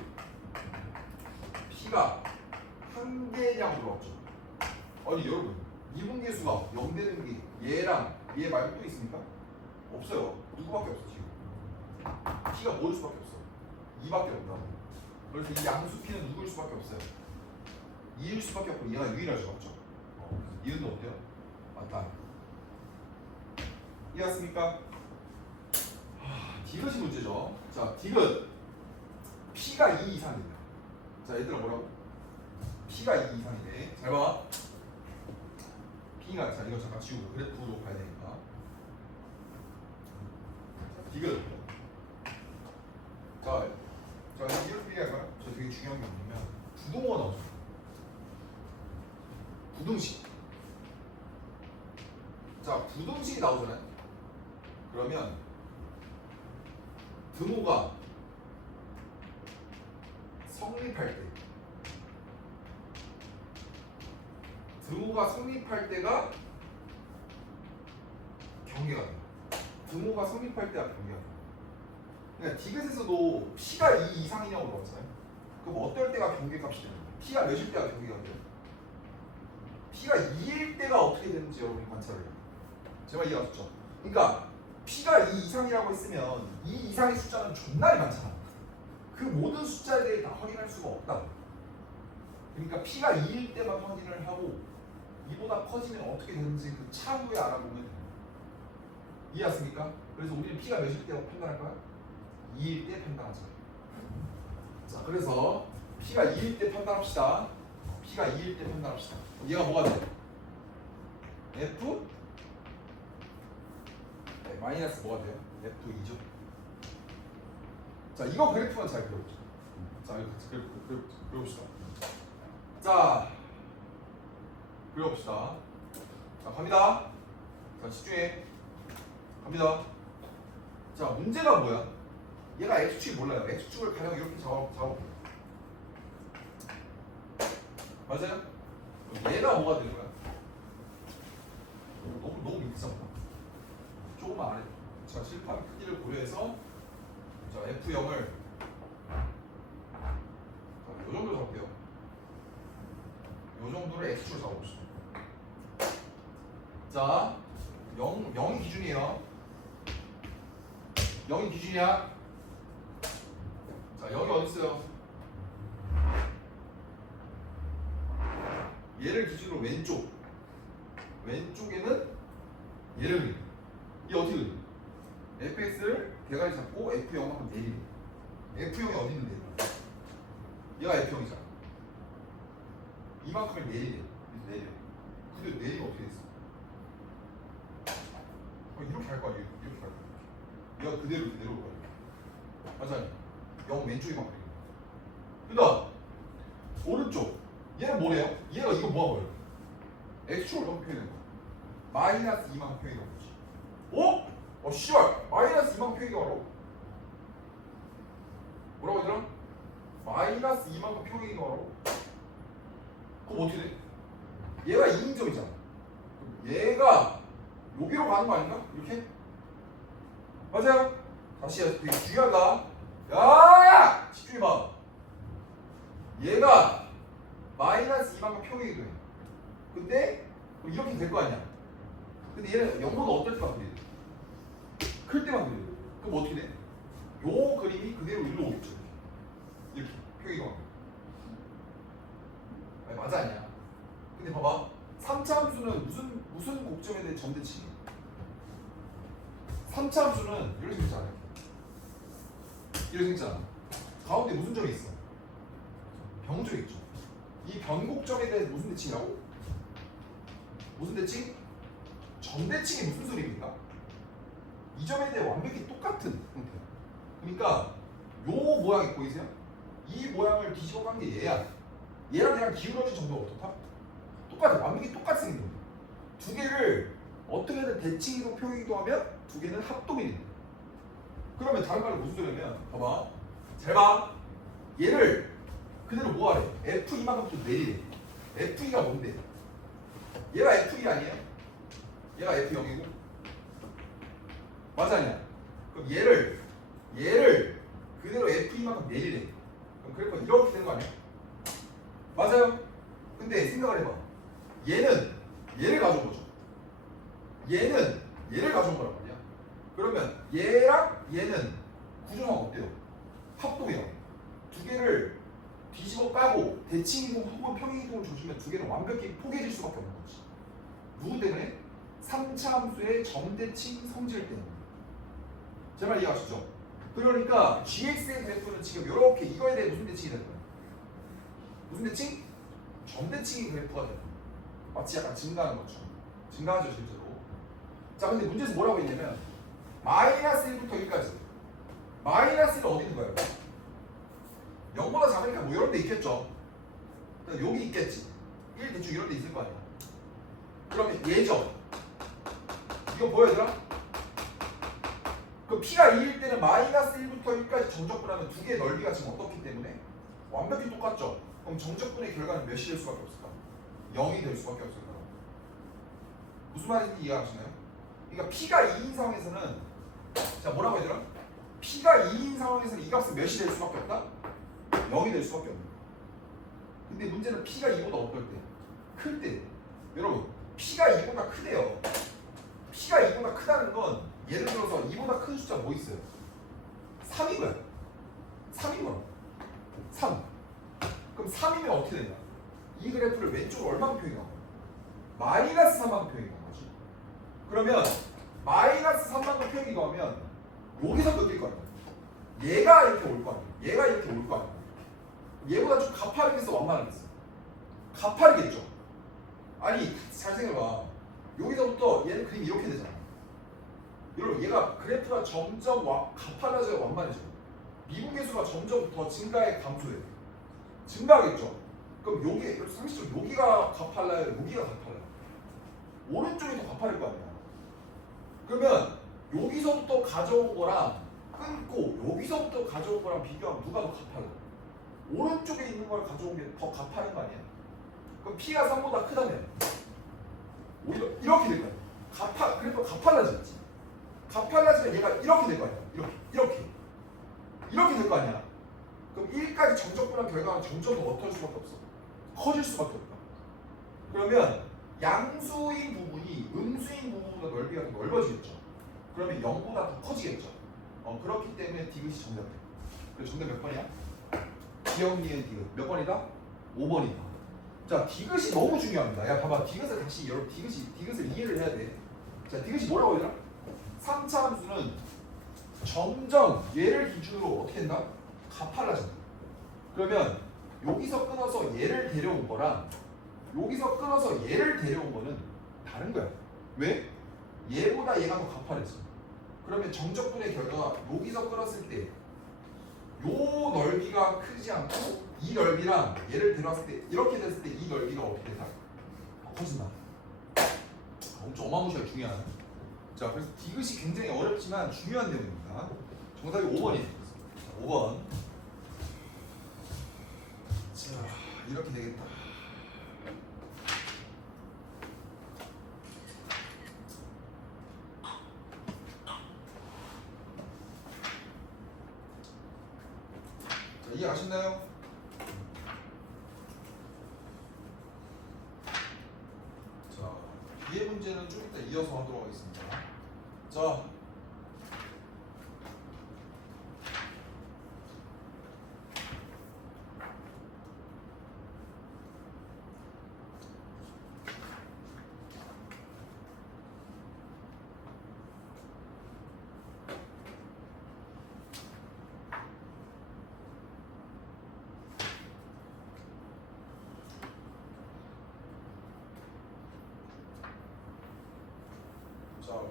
p가 한 개냐고 물어봤죠. 아니 여러분 미분계수가 0 되는 게 얘랑 얘 말고 또 있습니까? 없어요. 이거밖에 없어 지금. p가 뭐일 수밖에 없어? 2밖에 없다. 그래서 이 양수 p는 누구일 수밖에 없어요? 2일 수밖에 없고 얘가 유일하죠, 맞죠? 이은도 어때요? 맞다. 이해했습니까? 디귿이 문제죠. 자, 디귿 P가 2 이상 됩니다. 자, 얘들아 뭐라고? P가 2 이상이네. 잘 봐. P가 자 이거 잠깐 지우고 그래프로 가야 되니까. 자, 디귿. 자, 이거 P가 할까요? 저 되게 중요한 게 뭐냐면 부동어가 나오죠. 부등식. 자, 부등식이 나오잖아요. 그러면 등호가 성립할 때, 등호가 성립할 때가 경계가 돼요. 등호가 성립할 때가 경계가 돼요. 그러니까 디귿에서도 P가 2 이상이냐고 물어봤잖아요. 그럼 어떨 때가 경계값이 되는 거예요? P가 몇일 때가 경계가 돼요? P가 2일 때가 어떻게 되는지 여러분이 관찰을 해요. 제 말 이해하셨죠? 그러니까 P가 2 이상이라고 했으면 2 이상의 숫자는 존나리 많잖아. 그 모든 숫자에 대해 다 확인할 수가 없다. 그러니까 P가 2일 때만 확인을 하고 이보다 커지면 어떻게 되는지 그 차후에 알아보면 돼요. 이해하십니까? 그래서 우리는 P가 몇일 때라고 판단할 거야? 2일 때 판단하자. 자, 그래서 P가 2일 때 판단합시다. P가 2일 때 판단합시다. 얘가 뭐가 돼? F? 네, 마이너스 뭐가 돼요? F2죠. 자, 이거 그래프만 잘 그려보자. 자, 이거 그려봅시다. 자, 그려봅시다. 자, 갑니다. 자, 집중해. 갑니다. 자, 문제가 뭐야? 얘가 X축이 몰라요. X축을 가령 이렇게 잡아볼게요. 맞아요? 얘가 뭐가 되는 거야? 너무 밑이잖아. 조금만 아래. 자, 칠판 크기를 고려해서 자, F0을 이 정도 잡을게요. 이 정도를 X축으로 잡아봅시다. 자, 0이 기준이에요. 0이 기준이야. 자, 여기 어디 있어요? 얘를 기준으로 왼쪽에는 얘를 그려. 이 어떻게 그려? fx를 대가리 잡고 f0만큼 내리래. f0이 어디 있는데? 얘가 f0이잖아. 이만큼을 내리래. 내려. 근데 내리면 어떻게 됐어? 이렇게 할 거야. 이렇게 할 거야. 얘가 그대로 가야 돼. 맞아. 0 왼쪽이만큼. 그다음 오른쪽. 얘는 뭐래요? 얘가 이거 뭐야? x축을 이렇게 표현해. 마이너스 2만큼 표현해 보지. 어? 씨발! 마이너스 2만큼 표현이 바로 뭐라고 얘들아? 마이너스 2만큼 표현이 바로 그럼 어떻게 돼? 얘가 2인점이잖아. 얘가 여기로 가는 거 아닌가? 이렇게? 맞아요? 다시 되게 중요하다. 야! 집중해봐. 얘가 마이너스 2만큼 평행이 돼. 근데 이렇게 될 거 아니야. 근데 얘는 0보다 어떨 때만 그래? 클 때만 그래. 그럼 어떻게 돼? 요 그림이 그대로 일로 오겠죠. 이렇게 평행이 와. 아니, 맞아 아니야? 근데 봐봐. 3차 함수는 무슨 곡점에 대해 점대칭이야? 3차 함수는 이렇게 생겼잖아. 이렇게 생겼잖아. 가운데 무슨 점이 있어? 병점이 있죠. 이 변곡점에 대해 무슨 대칭이라고? 무슨 대칭? 점대칭이 무슨 소리입니까? 이 점에 대해 완벽히 똑같은 형태. 그러니까 요 모양이 보이세요? 이 모양을 뒤집어 간 게 얘야. 얘랑 얘랑 기울어진 정도가 어떻다? 똑같아. 완벽히 똑같이 생긴 거야. 두 개를 어떻게든 대칭이도 평행이도 하면 두 개는 합동이 된다. 그러면 다른 말로 무슨 소리냐면 봐봐. 잘 봐. 얘를 그대로 뭐하래? F2만큼 좀 내리래. F2가 뭔데? 얘가 F2 아니에요? 얘가 F0이고 맞아 아니야? 그럼 얘를 그대로 F2만큼 내리래. 그럼 그러니까 이렇게 되는 거 아니야? 맞아요? 근데 생각을 해봐. 얘는 얘를 가져온 거죠. 얘는 얘를 가져온 거란 말이야. 그러면 얘랑 얘는 구조가 어때요? 합동이야. 두 개를 뒤집어 까고 대칭이동 혹은 평행이동을 줘주면 두 개는 완벽히 포개질 수밖에 없는 거지. 누구 때문에? 3차 함수의 점대칭 성질 때문에. 제 말 이해하시죠? 그러니까 gx의 그래프는 지금 이렇게 이거에 대해 무슨 대칭이 될 거야? 무슨 대칭? 점대칭이 그래프가 될 거야. 마치 약간 증가하는 것처럼. 증가하죠 실제로. 자 근데 문제에서 뭐라고 했냐면 마이너스 1부터 1까지 마이너스 1은 어디 있는 거예요? 0보다 작으니까 뭐 이런 데 있겠죠. 여기 있겠지. 1 대충 이런 데 있을 거 아니야. 그러면 얘죠. 이거 보여줘라? 그 P가 2일 때는 마이너스 1부터 1까지 정적분하면 두 개의 넓이가 지금 어떻기 때문에 완벽히 똑같죠? 그럼 정적분의 결과는 몇이 될 수밖에 없을까? 0이 될 수밖에 없을 거라고. 무슨 말인지 이해하시나요? 그러니까 P가 2인 상황에서는 자 뭐라고 해야 되나? P가 2인 상황에서는 이 값은 몇이 될 수밖에 없다? 0이 될 수밖에 없는 거야. 근데 문제는 P가 2보다 어떨 때? 클 때. 여러분 P가 2보다 크대요. P가 2보다 크다는 건 예를 들어서 2보다 큰 숫자 뭐 있어요? 3이고요. 3인 거야. 3. 그럼 3이면 어떻게 되냐? 이 그래프를 왼쪽으로 얼마큼 표현한 거야? 마이너스 3만큼 표현한 거지. 그러면 마이너스 3만큼 표현이 나오면 여기서 느낄 거 아니야? 얘가 이렇게 올 거 아니야? 얘가 이렇게 올 거 아니야? 얘보다 좀 가파르겠어? 완만하겠어? 가파르겠죠? 아니 잘 생각해봐. 여기서부터 얘는 그림이 이렇게 되잖아. 여러분 얘가 그래프가 점점 가파라져야 완만해져. 미분계수가 점점 더 증가해 감소해. 증가하겠죠. 그럼 여기 상식적으로 여기가 가팔라요, 여기가 가팔라요. 오른쪽이 더 가파를 거 아니야. 그러면 여기서부터 가져온 거랑 끊고 여기서부터 가져온 거랑 비교하면 누가 더 가팔라? 오른쪽에 있는 걸 가져온 게 더 가파른 거 아니야? 그럼 P가 3보다 크다면 오히려 이렇게 될 거야. 그래도 가팔라졌지. 가팔라지면 얘가 이렇게 될 거 아니야. 이렇게 될 거 아니야. 그럼 1까지 정적분한 결과는 점점 더 어떨 수밖에 없어. 커질 수밖에 없다. 그러면 양수인 부분이 음수인 부분보다 넓이가 더 넓어지겠죠. 그러면 0보다 더 커지겠죠. 그렇기 때문에 디귿이 정답이야. 그래서 정답 몇 번이야? 기억, 니은, 디귿. 몇 번이다? 5번이다. 자, 디귿이 너무 중요합니다. 야, 봐봐. 디귿을 다시 여러분 디귿을 이해를 해야 돼. 자, 디귿이 뭐라고 하더라? 3차 함수는 점점 얘를 기준으로 어떻게 된다? 가팔라진다. 그러면 여기서 끊어서 얘를 데려온 거랑 여기서 끊어서 얘를 데려온 거는 다른 거야. 왜? 얘보다 얘가 더 가파르지. 그러면 정적분의 결과가 여기서 끊었을 때 요 넓이가 크지 않고 이 넓이랑 얘를 데려왔을 때 이렇게 됐을 때 이 넓이가 어떻게 된다? 커진다. 엄청 어마무시하게 중요한. 자, 그래서 디귿이 굉장히 어렵지만 중요한 내용입니다. 정답이 5번이에요. 5번. 자, 이렇게 되겠다. 자, 이해하셨나요? 자, 뒤에 문제는 좀 이따 이어서 하도록 하겠습니다. 자,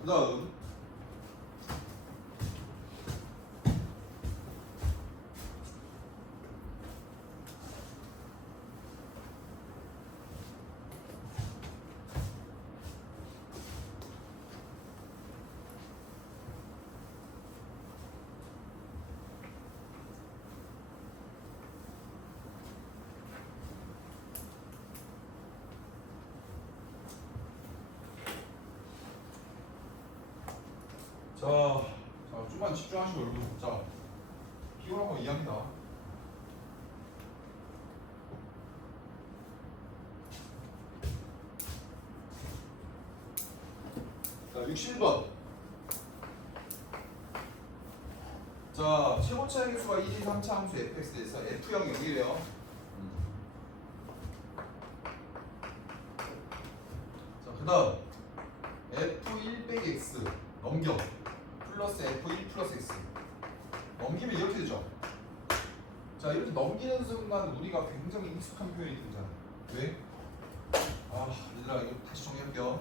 그 다음 자, 좀만 집중하시고 여러분. 자, 피곤한 거 이해합니다. 자, 61번. 자, 최고차 함수가 1, 2, 3차 함수 fx에서 f0이 0이래요. 자, 그 다음 f1 빼기 x 넘겨 플러스 f1 플러스 x 넘기면 이렇게 되죠. 자, 이렇게 넘기는 순간 우리가 굉장히 익숙한 표현이 등장해. 왜? 얘들아 이거 다시 정리할게요.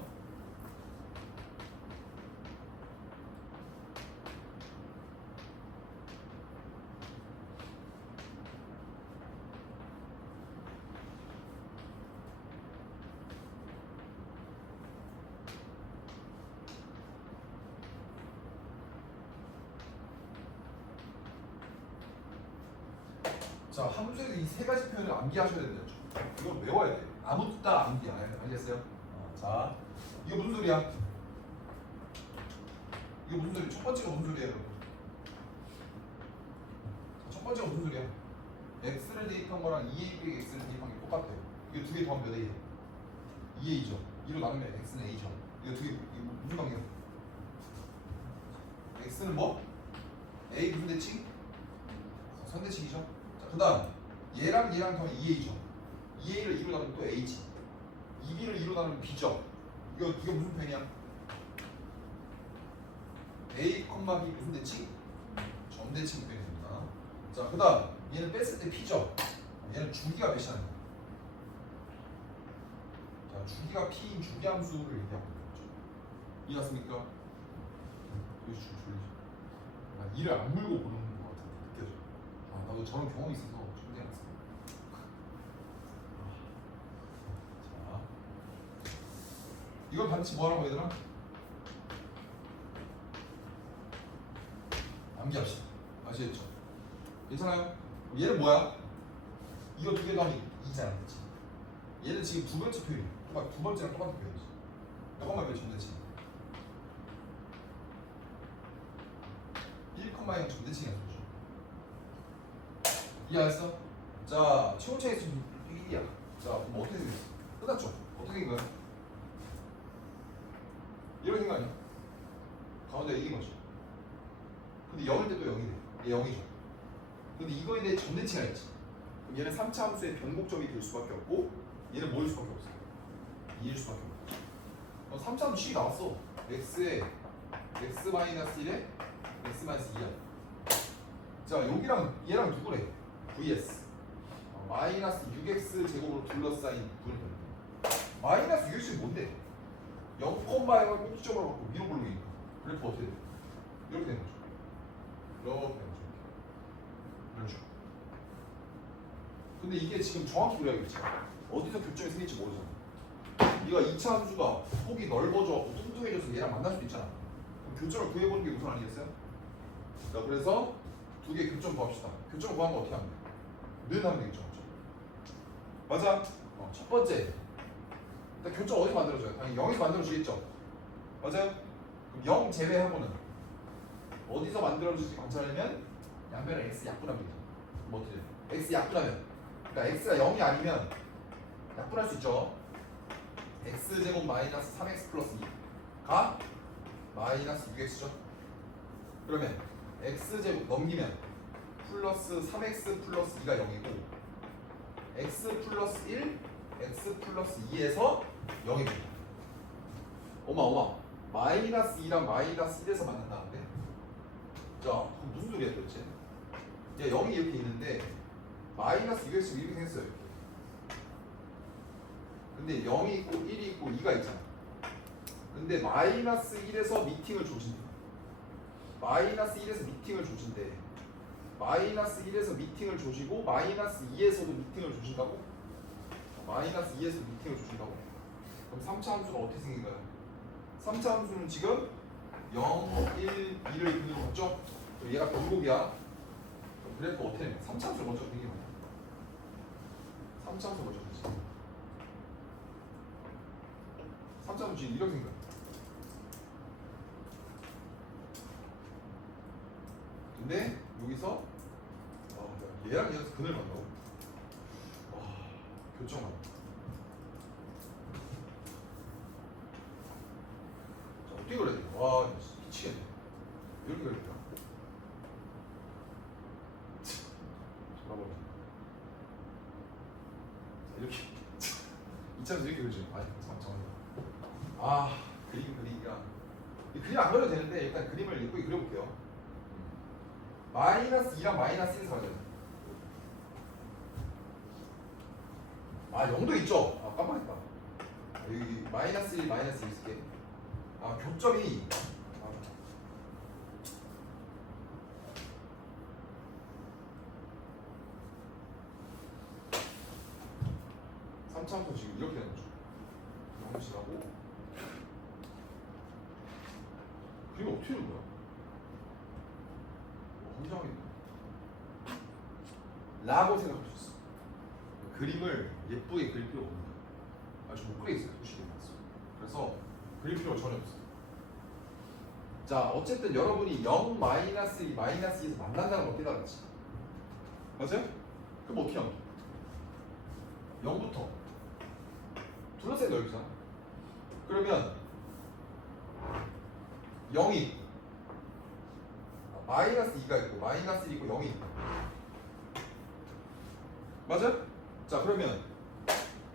자, 함수에서 이 세 가지 표현을 암기하셔야 된다 했죠. 이건 외워야 돼. 아무 뜻 따라 암기 안 해요. 알겠어요? 자, 이거 무슨 소리야? 이거 무슨 소리? 첫 번째가 무슨 소리예요, 여러분? 첫 번째가 무슨 소리야? x를 대입한 거랑 2a 빼기 x를 대입한 게 똑같아요. 이거 두 개 더하면 몇 a예요? 2a죠. 2로 나누면 x는 a죠. 이거 두 개 무슨 관계야? x는 뭐? a 무슨 대칭? 선대칭이죠. 자, 그 다음 얘랑 더하면 2a죠. 2a를 2로 나누면 또 a지. 2b를 2로 나누면 b죠. 이거 무슨 표현이야? a, b 무슨 대칭? 점대칭 표현입니다. 자, 그 다음 얘는 뺐을 때 p죠. 얘는 주기가 몇이라는 거야? 자, 주기가 p인 주기함수를 얘기하고 있는 거죠. 이해갔습니까? 여기 좀 졸리죠. 이를 안 물고 보는 것 같은 느껴져. 나도 저런 경험이 있어서 충분히 알았어요. 자, 이걸 반드시 뭐하라고 얘들아? 암기합시다. 아시겠죠? 괜찮아요? 얘는 뭐야? 이거 두 개 더하면 2잖아, 그렇지? 얘는 지금 두 번째 표현이야. 두 번째랑 똑같은 표현이지. 잠깐만 왜 점대칭? 1,0 점대칭이야, 소죠. 이해했어? 자, 최고차의 수는 1이야. 자, 그럼 어떻게 생겼어? 끝났죠? 어떻게 생긴 거야? 이렇게 생긴 거 아니야? 가운데 이긴 거죠. 근데 0일 때도 0이 돼. 얘 0이죠. 근데 이거에 대해 점대칭이 있지. 그럼 얘는 3차 함수의 변곡점이 될 수밖에 없고 얘는 뭐일 수밖에 없어? 2일 수밖에 없어. 3차 함수 식이 나왔어. x에 x-1에 x-2야. 자, 여기랑 얘랑 누구래? vs 마이너스 6x 제곱으로 둘러싸인 분이 마이너스 6x이 뭔데? 0,0을 꼭지점으로 갖고 위로 볼록이니까 그래프 어떻게 돼? 이렇게 되는 거죠. 이렇게 되는 거죠. 이런 식으로. 근데 이게 지금 정확히 그려야겠지. 어디서 교점이 생길지 모르잖아. 네가 2차 함수가 폭이 넓어져 뚱뚱해져서 얘랑 만날 수도 있잖아. 그럼 교점을 구해보는 게 우선 아니겠어요? 자, 그래서 두 개 교점 구합시다. 교점 구하는 거 어떻게 하면 돼? 는 하면 되겠죠. 맞아? 첫 번째 일단 교점 어디서 만들어져요? 당연히 0에서 만들어지겠죠. 맞아요? 그럼 0 제외하고는 어디서 만들어질지 관찰하면 양변을 x 약분하면 되죠. 그럼 어떻게 돼요? x 약분하면 그러니까 x가 0이 아니면 약분할 수 있죠. x제곱 마이너스 3x 플러스 2가 마이너스 6x죠. 그러면 x제곱 넘기면 플러스 3x 플러스 2가 0이고 x 플러스 1, x 플러스 2에서 0이 됩니다. 어마 마이너스 2랑 마이너스 1에서 만난다는데? 자, 그럼 무슨 소리야 도대체? 야, 0이 이렇게 있는데 마이너스 6x 이렇게 생겼어요. 이렇게. 근데 0이 있고 1이 있고 2가 있잖아. 근데 마이너스 1에서 미팅을 조진대. 마이너스 1에서 미팅을 조진대. 마이너스 1에서 미팅을 조지고 마이너스 2에서도 미팅을 조진다고? 마이너스 2에서 미팅을 조진다고? 그럼 3차 함수가 어떻게 생긴 거야? 3차 함수는 지금 0, 1, 2를 그대로 봤죠? 얘가 변곡이야. 그럼 그래프 어떻게 해? 3차 함수 먼저 그리는 거야. 3차 함수 먼저 그리지. 3차 함수 지금 이렇게 생긴 거야. 근데 여기서 얘랑 얘가 근을 만나고 교점만. 자, 어떻게 그려야 돼? 와, 미치겠네. 이렇게 그려야 돼. 돌아버려. 이렇게. 이 차에서 이렇게 그리죠. 정말. 그리기가. 이 그림 안 그려도 되는데 일단 그림을 예쁘게 그려볼게요. 마이너스 2랑 마이너스 1에서 가져야 돼. 0도 있죠? 깜빡했다. 여기 마이너스 1, 마이너스 1 쓸게. 교점이 3차 함수 지금 이렇게 되는 거죠. 영시하고 그림 어떻게 되는 거야? 혼자하겠네. 라고 생각할 수 있어. 그림을 예쁘게 그릴 필요가 없는 거야. 아주 못 그리겠어요. 솔직히 말해서. 그래서 그릴 필요가 전혀 없어. 자, 어쨌든 여러분이 0, 마이너스 2, 마이너스 2에서 만난다는 걸 깨달았지. 맞아요? 그럼 어떻게 하면 돼? 0부터 둘러싸인 넓이잖아. 그러면 0이 마이너스 2가 있고 마이너스 1이 있고 0이 있다. 맞아? 자, 그러면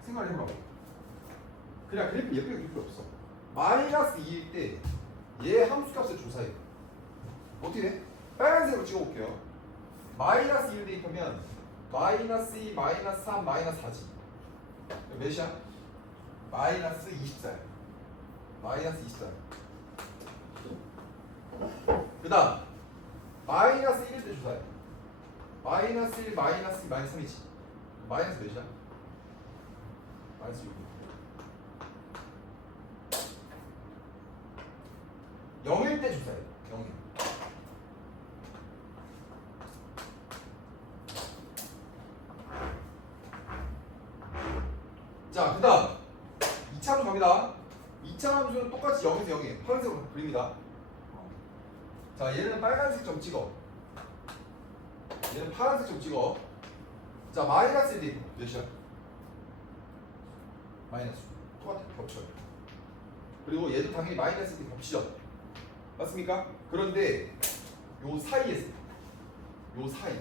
생각을 해봐. 그냥 그래프 예쁘게 그릴 필요 없어. 마이너스 2일 때 얘 함수값을 조사해. 어떻게 돼? 빨간색으로 찍어볼게요. 마이너스 1 대입하면 마이너스 2, 마이너스 3, 마이너스 4지. 몇이야? 마이너스 24야. 마이너스 24. 그 다음 마이너스 1일 때 조사해. 마이너스 1, 마이너스 2, 마이너스 3이지. 마이너스 몇이야? 마이너스 6. 0일 때 조사해. 0일. 자, 그 다음 2차 함수 갑니다. 2차 함수는 똑같이 0에서 0이에요. 파란색으로 그립니다. 자, 얘는 빨간색 점 찍어. 얘는 파란색 점 찍어. 자, 마이너스 1이 몇이야? 마이너스. 똑같아. 겹쳐요. 그리고 얘도 당연히 마이너스 1이 겹치죠. 맞습니까? 그런데 요 사이에서 요 사이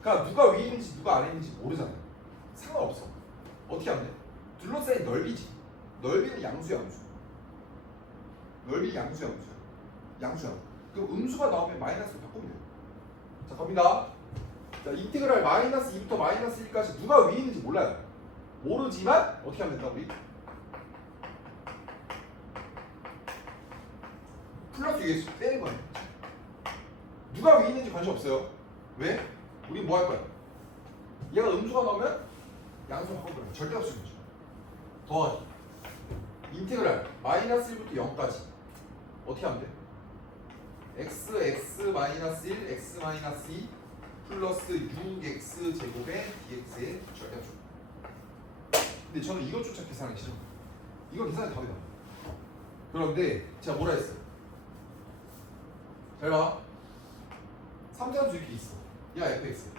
그러니까 누가 위에 있는지 누가 아래 있는지 모르잖아요. 상관없어. 어떻게 하면 돼? 둘러싸인 넓이지. 넓이는 양수야. 넓이 양수야. 그럼 음수가 나오면 마이너스로 바꾸면 돼요. 자, 갑니다. 자, 인테그랄 마이너스 2부터 마이너스 1까지 누가 위에 있는지 몰라요. 모르지만 어떻게 하면 된다 우리? 플러스 위에서 빼는 거예요. 누가 위에 있는지 관심 없어요. 왜? 우리 뭐 할 거야? 얘가 음수가 나오면 양수 바꿔버려. 절대값을 주죠. 더하기 인테그랄 마이너스 1부터 0까지 어떻게 하면 돼? x 마이너스 1 x 마이너스 2 플러스 6x 제곱의 dx의 절대값. 근데 저는 이것조차 계산하기 싫어. 이거 계산이 답이다. 그런데 제가 뭐라 했어요? 잘 봐. 3차함수 이렇게 있어. 야 fx.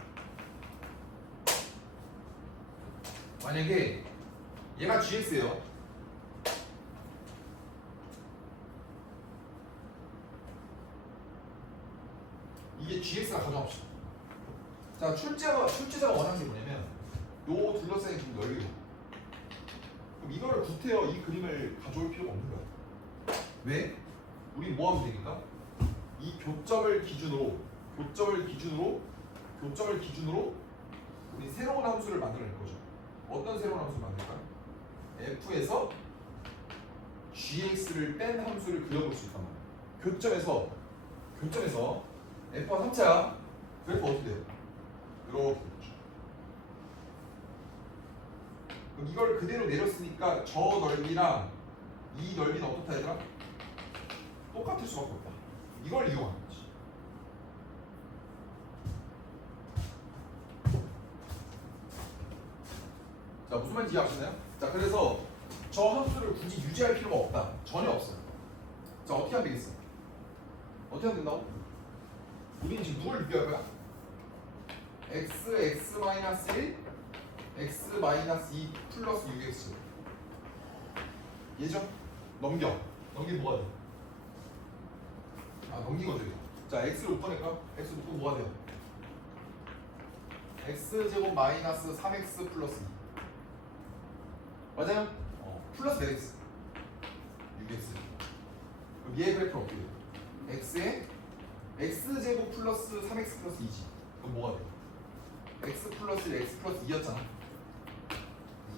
만약에 얘가 gx예요. 이게 gx가 가정합시다. 자, 출제자가 원하는 게 뭐냐면 요 둘러싸인 좀 넓이로. 그럼 이거를 구태여 이 그림을 가져올 필요가 없는 거야. 왜? 우리 뭐 하면 되니까? 이 교점을 기준으로 우리 새로운 함수를 만들어낼 거죠. 어떤 새로운 함수를 만들까요? f에서 gx를 뺀 함수를 그려볼 수 있단 말이야. 교점에서 f가 3차야. 그래프 어떻게 돼요? 이렇게 되죠. 그럼 이걸 그대로 내렸으니까 저 넓이랑 이 넓이는 어떻다 얘들아? 똑같을 수밖에 없다. 이걸 이용하는 거지. 자, 무슨 말인지 이해하시나요? 자, 그래서 저 함수를 굳이 유지할 필요가 없다. 전혀 없어요. 자, 어떻게 하면 되겠어? 어떻게 하면 된다고? 우리는 지금 누굴 비교할 거야? x 마이너스 1 x 마이너스 2 플러스 6x. 얘죠? 넘기면 뭐가 돼? 아, 넘긴 거죠. 자, x를 못 꺼낼까? x 놓고 뭐가 돼요? x제곱 마이너스 3x 플러스 2. 맞아요? 플러스 4x 6x. 그럼 얘 그래프는 어떻게 돼요? x에 x제곱 플러스 3x 플러스 2지. 그럼 뭐가 돼? x 플러스 1 x 플러스 2였잖아.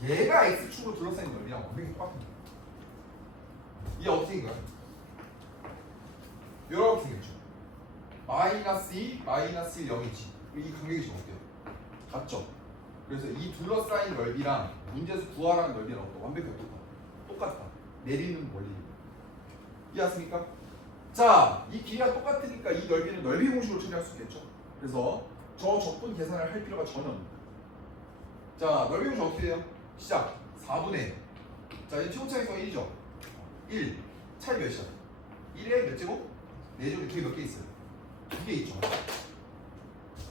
얘가 x축으로 둘러싸인 넓이랑 완벽히 똑같은 거야. 얘 어떻게 생긴 거야? 이렇게 생겼죠. 마이너스 2, 마이너스 1, 0이지. 이 간격이 지금 어때요? 같죠? 그래서 이 둘러싸인 넓이랑 문제에서 구하라는 넓이랑 완벽히 똑같다. 내리는 원리. 이해하십니까? 자, 이 길이가 똑같으니까 이 넓이는 넓이 공식으로 처리할 수 있겠죠. 그래서 저 적분 계산을 할 필요가 전혀 없습니다. 자, 넓이 공식 어떻게 돼요? 시작 4분의 자, 이 최고차이가 1이죠. 1 차이 몇이야? 1에 몇 제곱? 4제곱 뒤에 몇 개 있어요? 2개 있죠.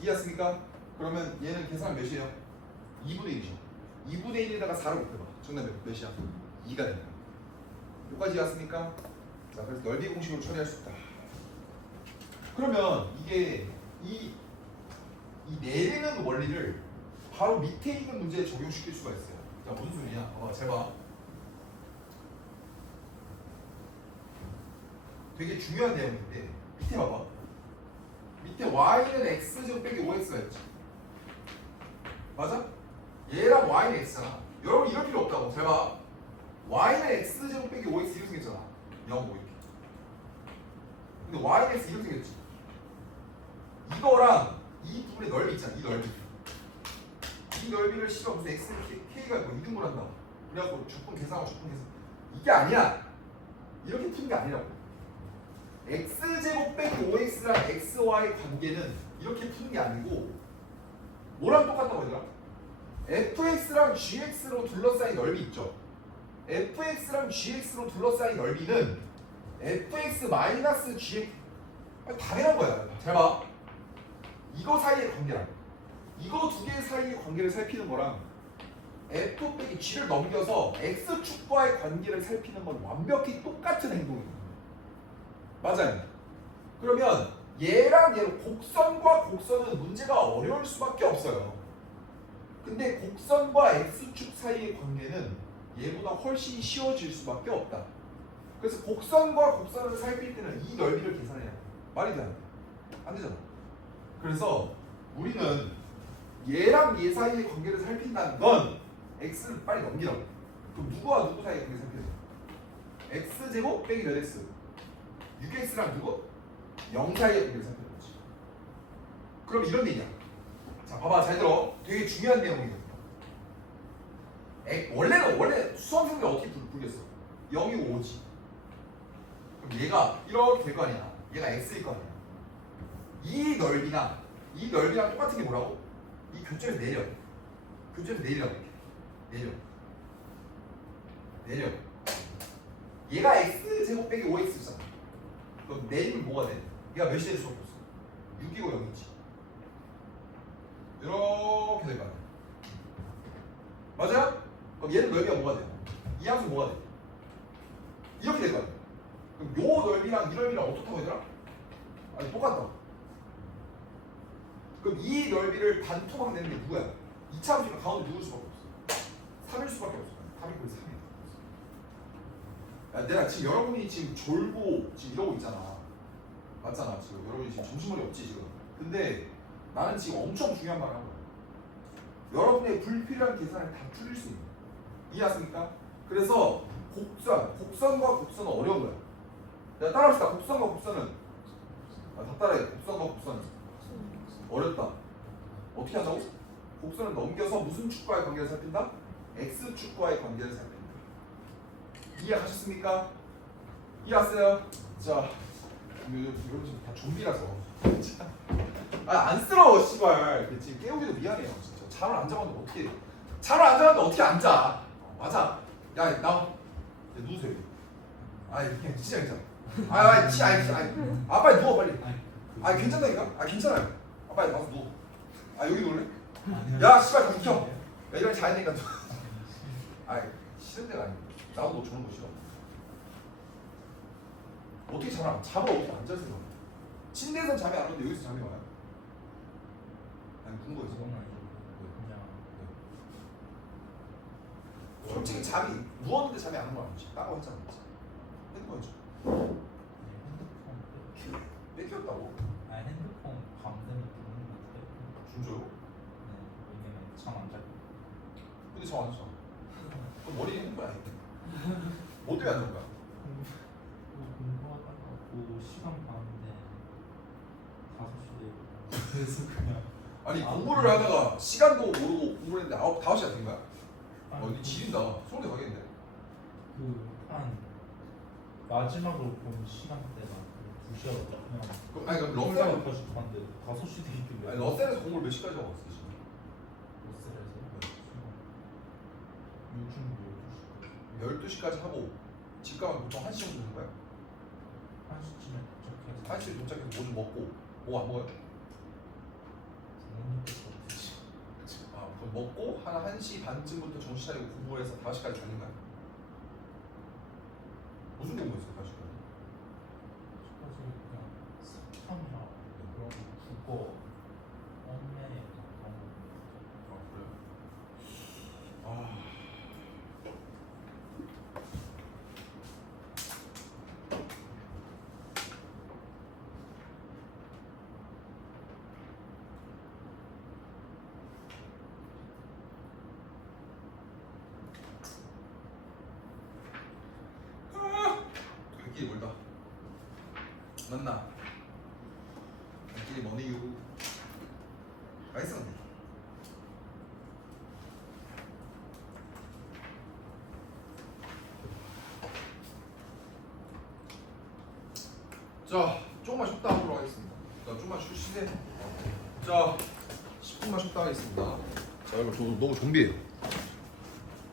이해했습니까? 그러면 얘는 계산 몇이에요? 2분의 1이죠. 2분의 1에다가 4를 곱해봐. 정답 몇이야? 2가 됩니다. 여기까지 이해했습니까? 자, 그래서 넓이 공식으로 처리할 수 있다. 그러면 이게 이 내리는 원리를 바로 밑에 있는 문제에 적용시킬 수가 있어요. 자, 무슨 소리냐? 봐봐, 잘 봐. 되게 중요한 내용인데 밑에 봐봐. 밑에 y는 x제곱 빼기 5x가 있지. 맞아? 얘랑 y는 x잖아. 여러분 이럴 필요 없다고. 잘 봐. y는 x제곱 빼기 5x 이렇게 생겼잖아. 0, 5 이렇게. 근데 y는 x 이렇게 생겼지. 이거랑 이 부분의 넓이 있잖아. 이 넓이. 이 넓이를 씨발 무슨 x, k가 뭐 2등분 한다. 그래갖고 적분 계산하고 적분 계산. 이게 아니야. 이렇게 푸는 게 아니라고. x제곱 빼기 5x랑 xy 관계는 이렇게 푸는 게 아니고 뭐랑 똑같다고 얘들아? fx랑 gx로 둘러싸인 넓이 있죠. fx랑 gx로 둘러싸인 넓이는 fx 마이너스 gx 당연한 거야. 잘 봐. 이거 사이의 관계랑 이거 두 개 사이의 관계를 살피는 거랑 f 빼기 g를 넘겨서 x축과의 관계를 살피는 건 완벽히 똑같은 행동이에요. 맞아요. 그러면 얘랑 얘로 곡선과 곡선은 문제가 어려울 수밖에 없어요. 근데 곡선과 x축 사이의 관계는 얘보다 훨씬 쉬워질 수밖에 없다. 그래서 곡선과 곡선을 살필 때는 이 넓이를 계산해야 돼. 말이 돼? 안 되잖아. 그래서 우리는 얘랑 얘 사이의 관계를 살핀다는 건 x를 빨리 넘기라고. 그럼 누구와 누구 사이의 관계를 살펴야 돼? x제곱 빼기 몇 x 6x랑 누구? 0 사이의 관계를 살펴야 되지. 그럼 이런 얘기야. 자, 봐봐, 잘 들어. 되게 중요한 내용이거든요. 원래 수험생들 어떻게 부르겠어? 0이고 5지. 그럼 얘가 이렇게 될 거 아니야. 얘가 x일 거 아니야. 이 넓이랑 똑같은 게 뭐라고? 이 교점에서 내려. 교점에서 내리라고 이렇게. 내려. 얘가 x제곱 빼기 5x잖아. 그럼 내리면 뭐가 돼? 얘가 몇이 될 수밖에 없어? 6이고 0이지. 이렇게 될 거 아니야. 맞아요? 그럼 얘는 넓이가 뭐가 돼? 이 함수 뭐가 돼? 이렇게 될 거 아니야. 그럼 요 넓이랑 이 넓이랑 어떻다고 얘들아? 아니 똑같다. 그럼 이 넓이를 반토막 내는 게 누구야? 2차 함수가 가운데 누울 수밖에 없어. 3일 수밖에 없어. 3일 거의 3일. 야, 내가 지금 여러분이 지금 졸고 지금 이러고 있잖아. 맞잖아. 지금 여러분이 지금 정신머리 없지 지금. 근데 나는 지금 엄청 중요한 말을 한 거야. 여러분의 불필요한 계산을 다 줄일 수 있는. 이해하십니까? 그래서 곡선과 곡선은 어려운 거야. 내가 따라합시다. 곡선과 곡선은 다 따라해. 곡선과 곡선은 어렵다. 어떻게 한다고? 곡선을 넘겨서 무슨 축과의 관계를 살핀다? x축과의 관계를 살핀다. 이해하셨습니까? 이해하세요? 자, 여러분 지금 다 좀비라서 안쓰러워 씨발. 지금 깨우기도 미안해요 진짜. 잠을 안 자봤는데 어떻게 잠을 안 자봤는데 어떻게 앉아? 맞아. 야 나와. 누우세요. 그냥 진짜 괜찮아. 빨리 누워 빨리. 괜찮다니까? 괜찮아요. 빨리 가서 누워. 여기 누울래? 야 씨발 다 비켜. 야 이런 자연이니까 누워. 싫은 데가 아니야. 나도 너 주는 거 싫어. 어떻게 잠을 어떻게 안 잘 생각해? 침대에서 잠이 안 오는데 여기서 잠이 와요? 궁금해서. 솔직히 잠이 누웠는데 잠이 안 오는 거 아니지? 따가워 했잖아. 핸드폰이죠. 뺏겼다고? 핸드폰 밤 되면 부르는 건데. 진짜요? 네, 왜냐면 잠안 잘. 근데 잠 안 잤어. 그럼 머리 핸드폰 아닌데? 뭐 때문에 안 잔 거야? 공부하다가 시간 봤는데 5시에 그래서 그냥. 공부를 하다가 시간도 모르고 공부를 했는데 5시가 된 거야? 니 지린다. 서울대 가겠는데? 한 마지막으로 본 시간대가 무시하겠다. 그냥 그럼 아니 그럼 러셀 러셀은 앞까지 갔는데 5시 되기 아니 러셀에서 공부를 몇 시까지 하고 있어 지금? 러셀에서 요즘 12시까지 하고 집 가면 보통 1시 정도 되는 거야? 1시쯤에 도착해서 1시에 도착해서 뭐 좀 먹고 뭐 안 먹어요? 부모님께서 드시 아 그럼 먹고 한 1시 반쯤부터 정신 차리고 공부해서 5시까지 가는 거야? 무슨 공부했어 5시까지? 까지 그냥 사탐이나 그런 거 국어 언매 그런 거 아 그래? 아 갈 길이 멀다. 맞나? 갈 길이 머니유. 알겠어. 자, 조금만 쉬었다 하도록 하겠습니다. 자, 조금만 쉬세. 자, 10분만 쉬었다 하겠습니다. 자, 여러분 저 너무 좀비예요.